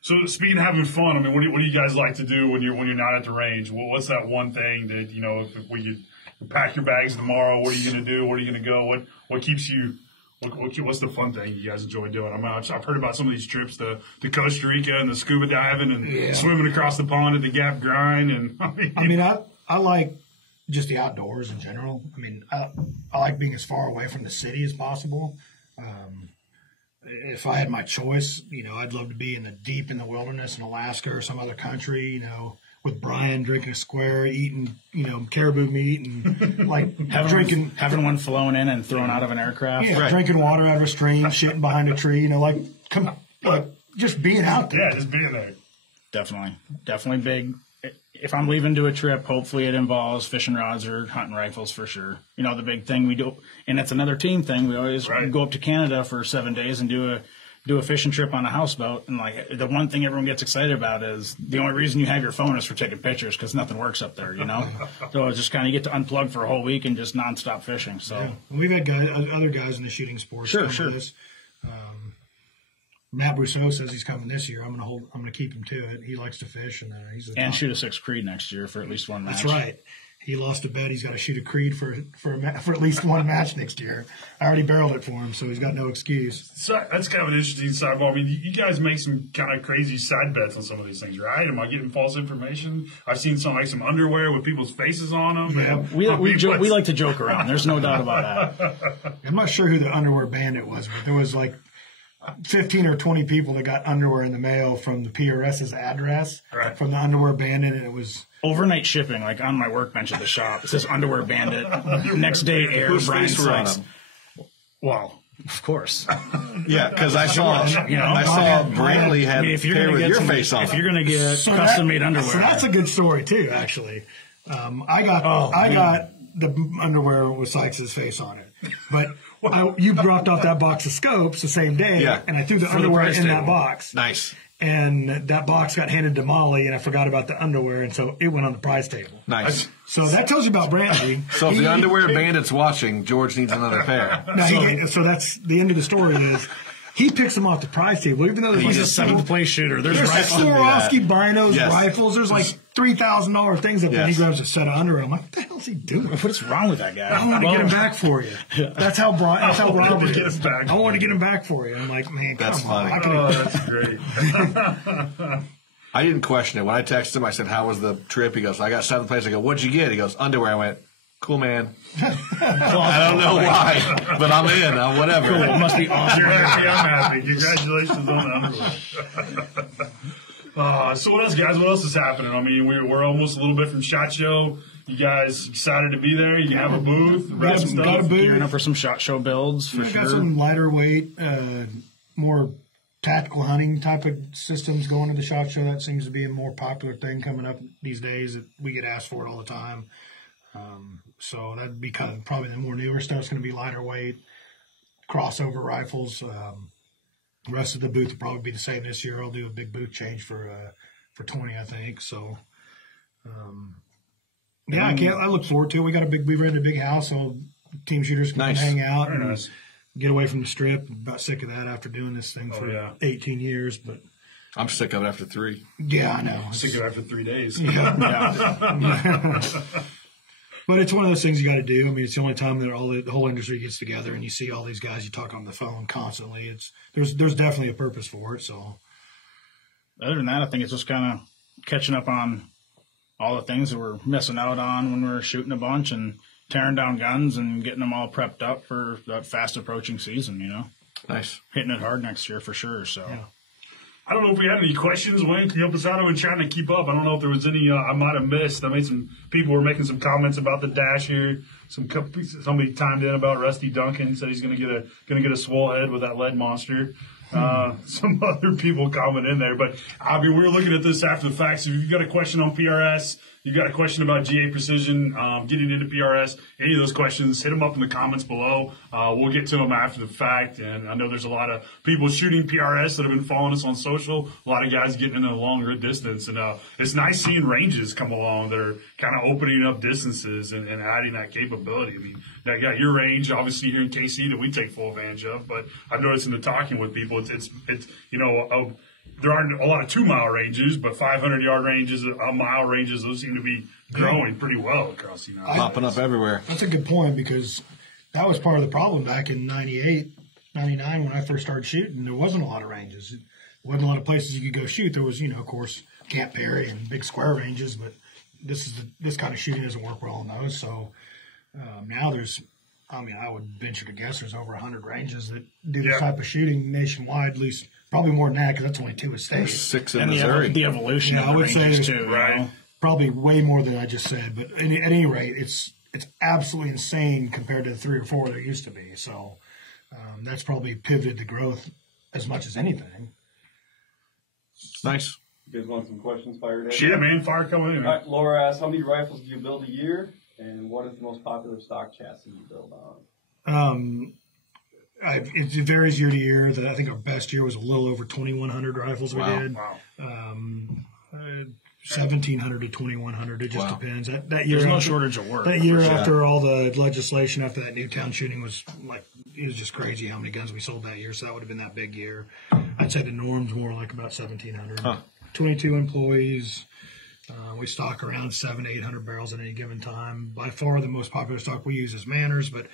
So speaking of having fun, what do you guys like to do when you're not at the range? What's that one thing that if we could pack your bags tomorrow? What are you going to do? Where are you going to go? What keeps you? What's the fun thing you guys enjoy doing? I've heard about some of these trips to Costa Rica and the scuba diving and swimming across the pond at the Gap Grind. And I like just the outdoors in general. I like being as far away from the city as possible. If I had my choice, I'd love to be deep in the wilderness in Alaska or some other country, with Bryan drinking a square, eating, caribou meat and having one flown in and thrown out of an aircraft. Yeah, drinking water out of a stream, shitting behind a tree, just being out there. Yeah, just being there. Definitely big. If I'm leaving to a trip, hopefully it involves fishing rods or hunting rifles for sure. The big thing we do, and it's another team thing. We always go up to Canada for 7 days and do a fishing trip on a houseboat. And the one thing everyone gets excited about is the only reason you have your phone is for taking pictures because nothing works up there, So it's just kind of get to unplug for a whole week and just nonstop fishing. So we've had other guys in the shooting sports. Sure. Matt Brousseau says he's coming this year. I'm gonna keep him to it. He likes to fish, and shoot a 6 Creed next year for at least one match. That's right. He lost a bet. He's got to shoot a Creed for at least one match next year. I already barreled it for him, so he's got no excuse. So that's kind of an interesting sidebar. You guys make some kind of crazy side bets on some of these things, right? Am I getting false information? I've seen some underwear with people's faces on them. Yeah, we like to joke around. There's no doubt about that. I'm not sure who the underwear bandit was, but there was 15 or 20 people that got underwear in the mail from the PRS's address from the underwear bandit, and it was overnight shipping, on my workbench at the shop. It says underwear bandit. Next day, air Bryan Sikes. Well, of course. Yeah, because I saw Brantley had a pair with your face on. If you're going to get custom made underwear, so that's a good story too. Actually, I got the underwear with Sikes' face on it, but. You dropped off that box of scopes the same day, and I threw the underwear in that box. Nice. And that box got handed to Molly, and I forgot about the underwear, and so it went on the prize table. Nice. So that tells you about Brantley. So if the underwear bandit's watching, George needs another pair. So that's the end of the story is he picks them off the prize table, even though he's a 7th place shooter. There's Swarovski binos, rifles. There's $3,000 things up there. And he grabs a set of underwear. I'm like, what the hell's he doing? What's wrong with that guy? I want to get him back for you. That's how Robert is. I want to get him back for you. I'm like, man, that's come funny. on. That's great. I didn't question it. When I texted him, I said, how was the trip? He goes, I got 7th place. I go, what'd you get? He goes, underwear. I went, cool, man. I don't know why, but I'm in. Whatever. Cool. It must be awesome. You're happy. I'm happy. Congratulations on the underwear. So what else, guys? What else is happening? We're almost a little bit from SHOT Show. You guys excited to be there? You have a booth? Got a booth. Gearing up for some SHOT Show builds for sure. Got some lighter weight, more tactical hunting type of systems going to the SHOT Show. That seems to be a more popular thing coming up these days. That we get asked for it all the time. So that'd be kind of probably the more newer stuff. It's going to be lighter weight, crossover rifles. The rest of the booth will probably be the same this year. I'll do a big booth change for 20, I think. So, yeah, I look forward to it. We rented a big house, so team shooters can hang out and get away from the strip. I'm about sick of that after doing this thing for 18 years, but. I'm sick of it after 3. Yeah, I know. Sick of it after 3 days. Yeah. But it's one of those things you got to do. I mean, it's the only time that the whole industry gets together and you see all these guys you talk on the phone constantly. There's definitely a purpose for it. So, other than that, I think it's just kind of catching up on all the things that we're missing out on when we're shooting a bunch and tearing down guns and getting them all prepped up for that fast approaching season. Nice, hitting it hard next year for sure. So. Yeah. I don't know if we had any questions. Wayne, can you help us out? I've been trying to keep up. I don't know if there was any I might have missed. People were making some comments about the dash here. Somebody chimed in about Rusty Duncan. Said he's going to get a swole head with that lead monster. Some other people comment in there, but I mean, we're looking at this after the fact. So if you've got a question on PRS, you've got a question about GA Precision, getting into PRS, any of those questions, hit them up in the comments below. We'll get to them after the fact. And I know there's a lot of people shooting PRS that have been following us on social. A lot of guys getting into the longer distance. And it's nice seeing ranges come along that are kind of opening up distances and adding that capability. I mean, now you got your range, obviously, here in KC that we take full advantage of. But I've noticed in the talking with people, it's there aren't a lot of 2-mile ranges, but 500-yard ranges, a mile ranges, those seem to be growing pretty well across the United States. Popping up everywhere. That's a good point because that was part of the problem back in 98, 99 when I first started shooting. There wasn't a lot of ranges. There wasn't a lot of places you could go shoot. There was, of course, Camp Perry and big square ranges, but this kind of shooting doesn't work well on those. So now I would venture to guess there's over 100 ranges that do this type of shooting nationwide, at least probably more than that because that's only 2 a state. There's 6 in Missouri. The evolution of the ranges too, right? Probably way more than I just said, but at any rate, it's absolutely insane compared to the 3 or 4 there used to be. So that's probably pivoted the growth as much as anything. Nice. You guys want some questions fired at? Yeah, man, fire coming in. All right, Laura asks, how many rifles do you build a year, and what is the most popular stock chassis you build on? It varies year to year. I think our best year was a little over 2,100 rifles we did. Wow. 1,700 to 2,100. It just depends. That year, there's no shortage of work. That year after all the legislation, after that Newtown shooting was it was just crazy how many guns we sold that year. So that would have been that big year. I'd say the norm's more like about 1,700. 22 employees. We stock around 700 to 800 barrels at any given time. By far the most popular stock we use is Manners, but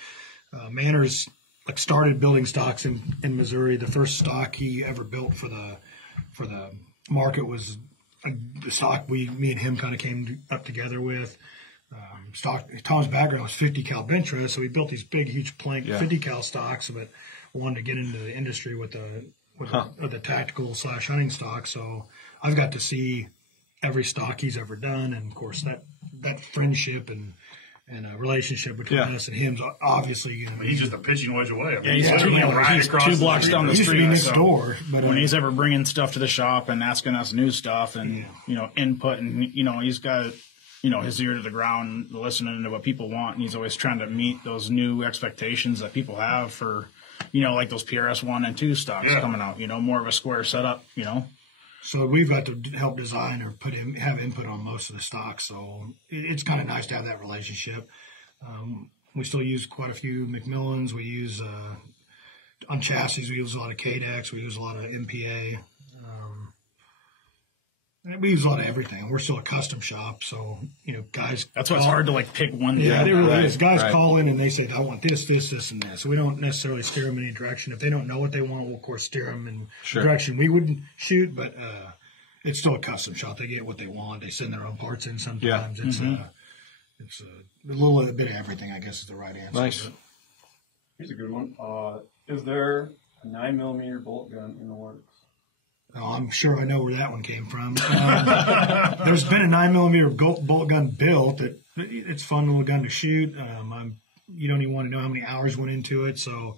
Manners started building stocks in Missouri. The first stock he ever built for the market was the stock me and him kind of came up together with. Tom's background was 50 cal Ventra, so we built these big, huge plank 50 cal stocks, but wanted to get into the industry with the tactical / hunting stock. So I've got to see every stock he's ever done, and of course that friendship and a relationship between us and him's obviously. He's just a pitching wedge away. He's 2 blocks down the street. Next door, but when he's ever bringing stuff to the shop and asking us new stuff and input, and he's got his ear to the ground, listening to what people want, and he's always trying to meet those new expectations that people have for like those PRS 1 and 2 stocks coming out. More of a square setup. So we've got to help design or have input on most of the stocks. So it's kind of nice to have that relationship. We still use quite a few McMillans. We use on chassis. We use a lot of KDEX. We use a lot of MPA. We use a lot of everything. We're still a custom shop, so guys. That's why it's hard to pick one. Yeah, it really is. Guys call in and they say, "I want this, this, this, and this." So we don't necessarily steer them in any direction. If they don't know what they want, we'll of course steer them in the direction we wouldn't shoot. But it's still a custom shop. They get what they want. They send their own parts in. Sometimes it's a little bit of everything. I guess is the right answer. Nice. Here's a good one. Is there a 9mm bolt gun in the works? Oh, I'm sure I know where that one came from. There's been a 9mm bolt gun built. It's a fun little gun to shoot. You don't even want to know how many hours went into it, so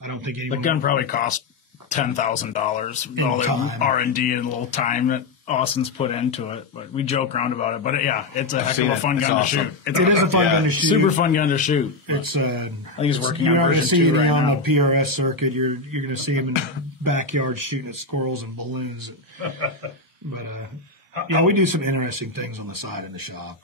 I don't think anyone. The gun probably cost $10,000. All the R&D and a little time that Austin's put into it. But we joke around about it. But yeah, it's a heck of a fun gun to shoot. It is a fun gun to shoot. Super fun gun to shoot. It's I think he's working on version 2 right now. You're going to see him on the PRS circuit. You're going to see him in the backyard shooting at squirrels and balloons. But yeah, we do some interesting things on the side in the shop.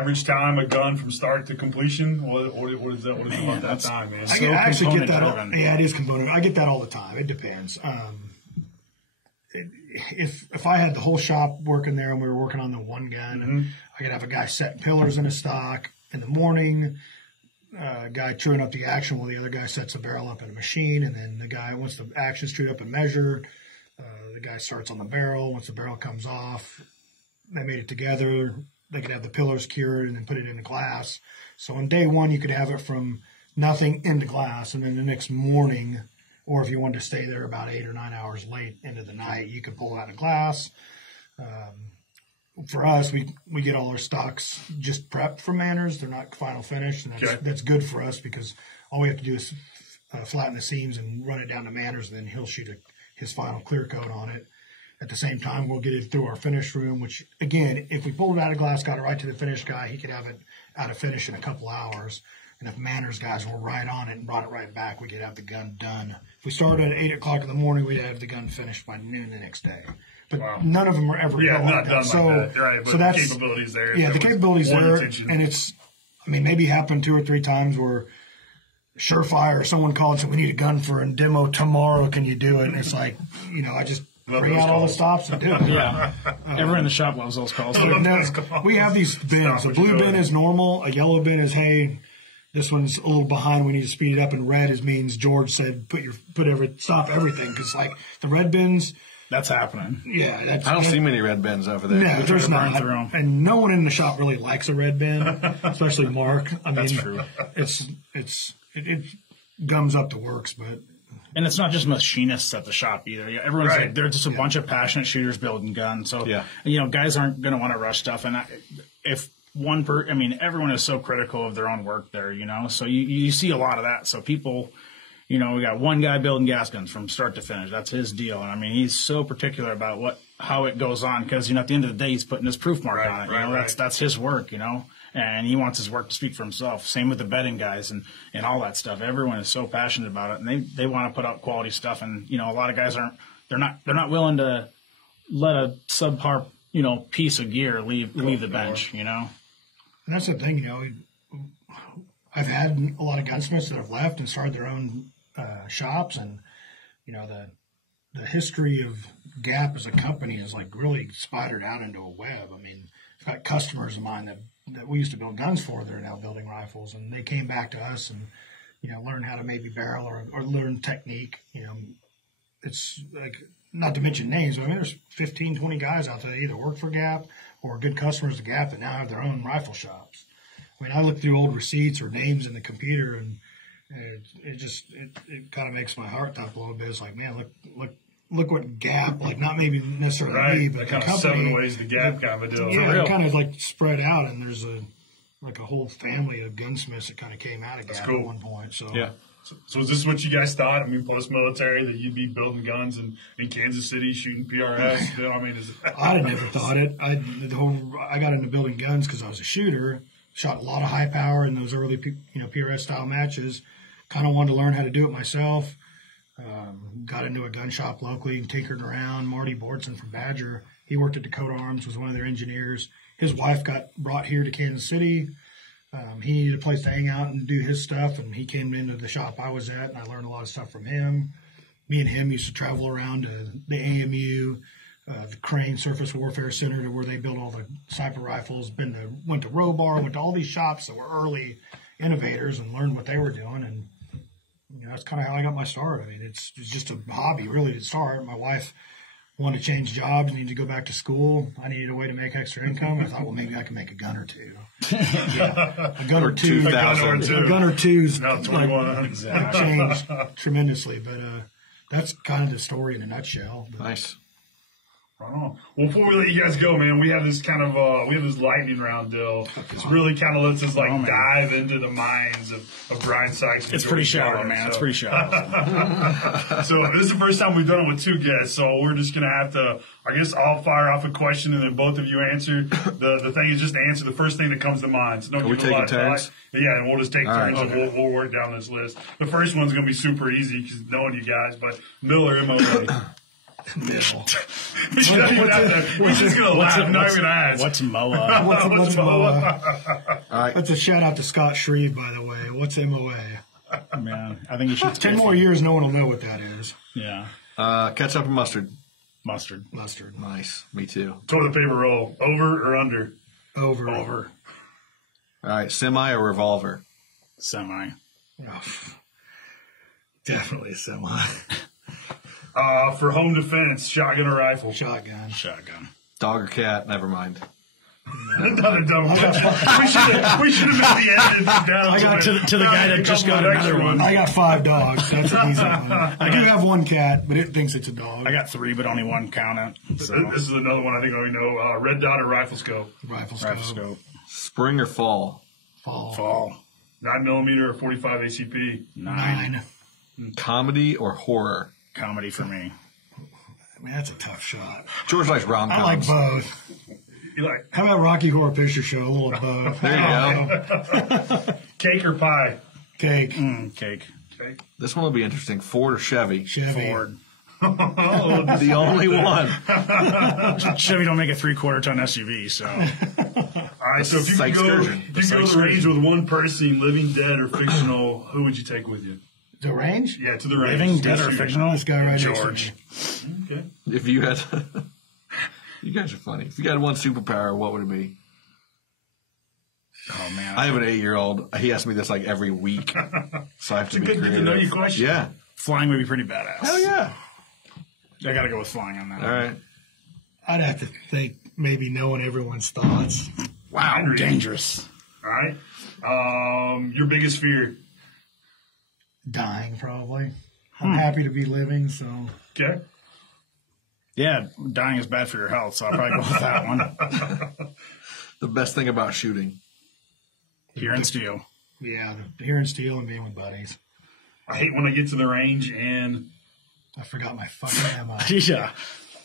Average time a gun from start to completion? What is that? What is about that time, man? I actually get that. Yeah, it is component. I get that all the time. It depends. If I had the whole shop working there and we were working on the one gun, I could have a guy setting pillars in a stock in the morning, a guy truing up the action while the other guy sets a barrel up in a machine, and then the guy, once the action's trued up and measured, the guy starts on the barrel. Once the barrel comes off, they made it together. They could have the pillars cured and then put it in the glass. So on day one, you could have it from nothing into glass, and then the next morning, or if you wanted to stay there about 8 or 9 hours late into the night, you could pull it out of glass. For us, we get all our stocks just prepped from Manners. They're not final finished, and that's good for us because all we have to do is flatten the seams and run it down to Manners, and then he'll shoot his final clear coat on it. At the same time, we'll get it through our finish room, which, again, if we pulled it out of glass, got it right to the finish guy, he could have it out of finish in a couple hours. And if Manners guys were right on it and brought it right back, we could have the gun done. If we started at 8 o'clock in the morning, we'd have the gun finished by noon the next day. But none of them were ever not like done that. Like that. Right, but so that's, the capability's there. Yeah, the capability's there. And it's, I mean, maybe happened 2 or 3 times where Surefire or someone called and said, we need a gun for a demo tomorrow. Can you do it? And it's like, I just bring out all the stops and do it. Yeah. Everyone in the shop loves those calls. We have these bins. A blue bin is normal. A yellow bin is, hey, this one's a little behind. We need to speed it up. And red means George said, stop everything. Because like the red bins. That's happening. Yeah. I don't see many red bins over there. No, there's not. And no one in the shop really likes a red bin, especially Mark. That's true. It gums up the works, but. And it's not just machinists at the shop either. Everyone's like, they're just a bunch of passionate shooters building guns. So, guys aren't going to want to rush stuff. And everyone is so critical of their own work there, So you see a lot of that. So people, we got one guy building gas guns from start to finish. That's his deal. And he's so particular about how it goes on because, at the end of the day, he's putting his proof mark on it. That's his work, and he wants his work to speak for himself. Same with the bedding guys and all that stuff. Everyone is so passionate about it, and they want to put out quality stuff. And a lot of guys they're not willing to let a subpar piece of gear leave the bench. And that's the thing. I've had a lot of gunsmiths that have left and started their own shops, and the history of Gap as a company is like really spidered out into a web. I've got customers of mine that we used to build guns for, they're now building rifles, and they came back to us and, learn how to maybe barrel or learn technique. It's like, not to mention names, but there's 15, 20 guys out there that either work for Gap or good customers of Gap that now have their own rifle shops. I look through old receipts or names in the computer, and it kind of makes my heart tap a little bit. It's like, man, look what Gap, like not maybe necessarily me, but the company. 7 ways the Gap kind of deal. Yeah, kind of like spread out, and there's a whole family of gunsmiths that kind of came out of Gap at one point. So yeah. So is this what you guys thought? Post military, that you'd be building guns in Kansas City, shooting PRS? I never thought it. I got into building guns because I was a shooter. Shot a lot of high power in those early PRS style matches. Kind of wanted to learn how to do it myself. Got into a gun shop locally, tinkered around. Marty Bortson from Badger, he worked at Dakota Arms, was one of their engineers. His wife got brought here to Kansas City. He needed a place to hang out and do his stuff, and he came into the shop I was at, and I learned a lot of stuff from him. Me and him used to travel around to the AMU, the Crane Surface Warfare Center, to where they built all the sniper rifles. Went to Robar, went to all these shops that were early innovators and learned what they were doing, and that's kind of how I got my start. It's just a hobby, really, to start. My wife wanted to change jobs, needed to go back to school. I needed a way to make extra income. I thought, well, maybe I can make a gun or two. A gun or two. A gun or two's changed tremendously. But that's kind of the story in a nutshell. But nice. Right on. Well, before we let you guys go, man, we have this kind of this lightning round deal. This really kind of lets us dive into the minds of Bryan Sikes. It's pretty shallow, man. So. It's pretty shallow. So this is the first time we've done it with two guests, so we're just gonna have to. I guess I'll fire off a question and then both of you answer. The thing is just to answer the first thing that comes to mind. So Are we taking turns? Yeah, and we'll just take turns and okay. we'll work down this list. The first one's gonna be super easy because knowing you guys, but Miller MOA. Middle. We're just going to laugh. I'm not even going to ask. What's MOA? What's MOA? All right. That's a shout out to Scott Shreve, by the way. What's MOA? Man, I think you should. 10 more years, no one will know what that is. Yeah. Ketchup and mustard. Mustard. Nice. Me too. Toilet paper roll. Over or under? Over. All right. Semi or revolver? Semi. Oh, definitely semi. For home defense, shotgun or rifle? Shotgun. Dog or cat? Never mind. Another dumb question. We should have made the end down. I got to the guy that just got another one. I got 5 dogs. That's an easy one. I do have 1 cat, but it thinks it's a dog. I got 3, but only 1 count it. So. This is another one I think we know. Red dot or rifle scope? Rifle scope. Spring or fall? Fall. 9mm or 45 ACP? 9. Comedy or horror? Comedy for me. I mean, that's a tough shot. George likes rom-coms. I like both. You like? How about Rocky Horror Picture Show? A little of both. There you go. Cake or pie? Cake. Cake. This one will be interesting. Ford or Chevy? Ford. The only one. Chevy don't make a 3/4-ton SUV, so. All right, so if you could Sikes go excursion. to the range with one person, living, dead, or fictional, who would you take with you? The range? Yeah, to the range. Living, dead, or fictional? This guy right George. next to me. Okay. If you had... You guys are funny. If you had one superpower, what would it be? Oh, man. I have an 8-year-old. He asks me this like every week. So I have to be Good creative. to know your question. Yeah. Flying would be pretty badass. Hell yeah. I got to go with flying on that. All right. I'd have to think maybe knowing everyone's thoughts. Wow, dangerous. All right. Your biggest fear? Dying, probably. I'm happy to be living, so. Okay. Yeah, dying is bad for your health, so I'll probably go with that one. The best thing about shooting? Here in steel. Yeah, hearing steel and being with buddies. I hate when I get to the range and I forgot my fucking ammo. Yeah,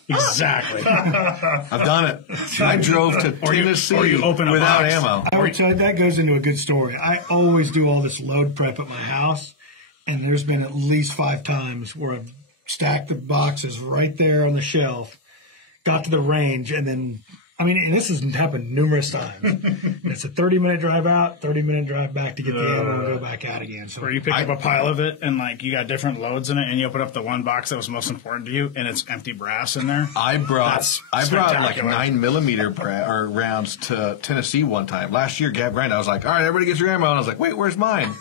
exactly. I've done it. I drove to Tennessee or you open a without box. ammo. I would tell you, that goes into a good story. I always do all this load prep at my house, and there's been at least 5 times where I've stacked the boxes right there on the shelf, got to the range, and then, I mean, and this has happened numerous times. And it's a 30-minute drive out, 30-minute drive back to get the ammo and go back out again. So Or you pick up a pile of it and like you got different loads in it, and you open up the one box that was most important to you, and it's empty brass in there. I brought like spectacular. 9mm rounds to Tennessee one time. Last year, Bryan, I was like, all right, everybody gets your ammo. And I was like, wait, where's mine?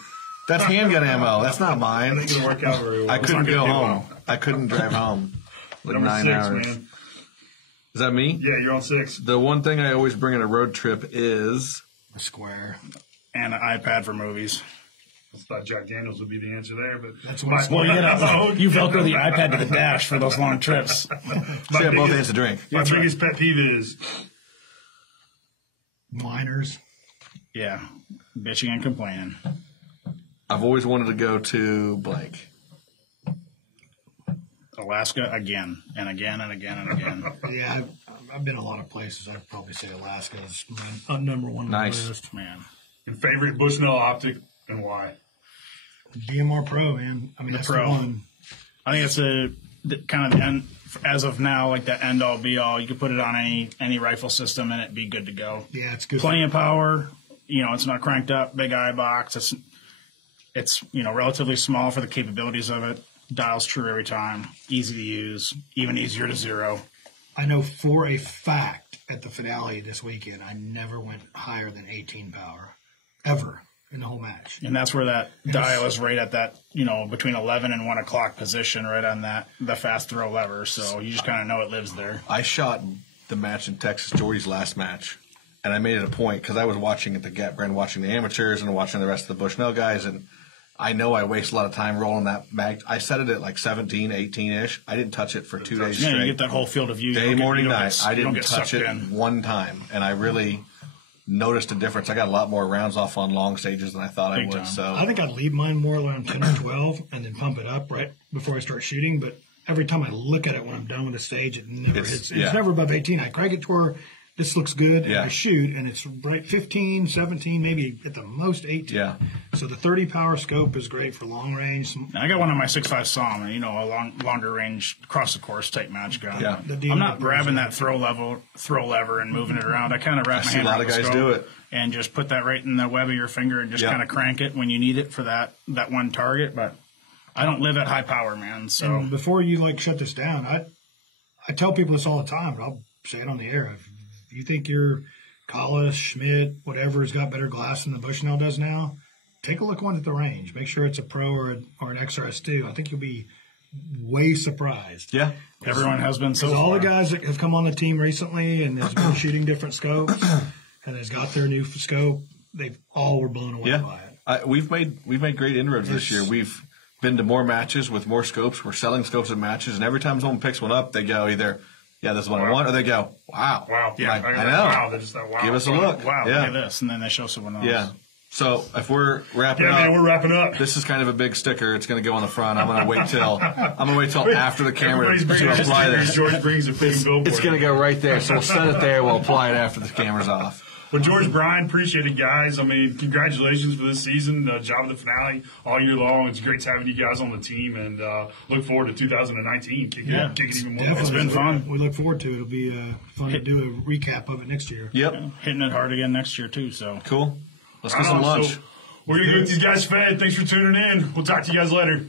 That's handgun ammo. That's not mine. it didn't work out very well. I couldn't It's not go gonna do home. well. I couldn't drive home. Like Number 9 6, hours. man. Is that me? Yeah, you're on 6. The one thing I always bring on a road trip is a square. And an iPad for movies. I thought Jack Daniels would be the answer there, but That's what Well, you Velcro the iPad to the dash for those long trips. so you have both hands to drink. My biggest pet peeve is Miners. Yeah, bitching and complaining. I've always wanted to go to blank. Alaska again and again and again and again. Yeah, I've been a lot of places. I'd probably say Alaska is my number one on Nice. the list. Man. your favorite Bushnell optic and why. DMR Pro, man. I mean, that's Pro. the one. I think it's kind of the end, as of now, like the end all be all. You could put it on any rifle system and it'd be good to go. Yeah, it's good. Plenty of power. You know, it's not cranked up, big eye box. It's relatively small for the capabilities of it. Dials true every time. Easy to use. Even easier to zero. I know for a fact at the finale this weekend, I never went higher than 18 power. Ever. In the whole match. And that's where that dial is right at that, between 11 and 1 o'clock position, right on the fast throw lever. So you just kind of know it lives there. I shot the match in Texas, Jordy's last match, and I made it a point because I was watching at the Gap Brand, watching the amateurs and watching the rest of the Bushnell guys, and I know I waste a lot of time rolling that mag. I set it at like 17, 18-ish. I didn't touch it for 2 days straight. Yeah, you get that whole field of view. Day, morning, night. I didn't touch it one time, and I really noticed a difference. I got a lot more rounds off on long stages than I thought I would. So I think I'd leave mine more around 10 or 12 and then pump it up right before I start shooting. But every time I look at it when I'm done with the stage, it never hits. It's never above 18. I crank it to where this looks good, and I shoot, and it's right 15, 17, maybe at the most 18. Yeah. So the 30 power scope is great for long range. I got one on my 6.5 Somme, and a longer range across the course type match gun. Yeah. I'm not grabbing that throw lever and moving it around. I kind of wrap my hand around the scope. A lot of guys do it. And just put that right in the web of your finger and just kind of crank it when you need it for that one target. But I don't live at high power, man. So and before you shut this down, I tell people this all the time, but I'll say it on the air. If you think your Collis, Schmidt, whatever has got better glass than the Bushnell does now, take a look one at the range. Make sure it's a Pro or an XRS2. I think you'll be way surprised. Yeah. Everyone has been so far. All the guys that have come on the team recently and has been shooting different scopes and has got their new scope, they all were blown away by it. We've made great inroads this year. We've been to more matches with more scopes. We're selling scopes at matches, and every time someone picks one up, they go either, yeah, this is what I want, or they go, wow. Wow. Yeah, I know. Wow. They're just wow. Give us a look. Wow, look at this. And then they show someone else. Yeah. So if we're wrapping up. Yeah, man, we're wrapping up. This is kind of a big sticker. It's going to go on the front. I'm going to wait till after the camera to bringing apply this. George brings a big billboard. It's going to go right there. So we'll set it there. We'll apply it after the camera's off. Well, George, Bryan, appreciate it, guys. I mean, congratulations for this season. Job of the finale all year long. It's great having you guys on the team, and look forward to 2019. Kick it even more. It's been fun. We look forward to it. It'll be fun to do a recap of it next year. Yep. Hitting it hard again next year, too. So cool. Let's get some lunch. So we're going to get these guys fed. Thanks for tuning in. We'll talk to you guys later.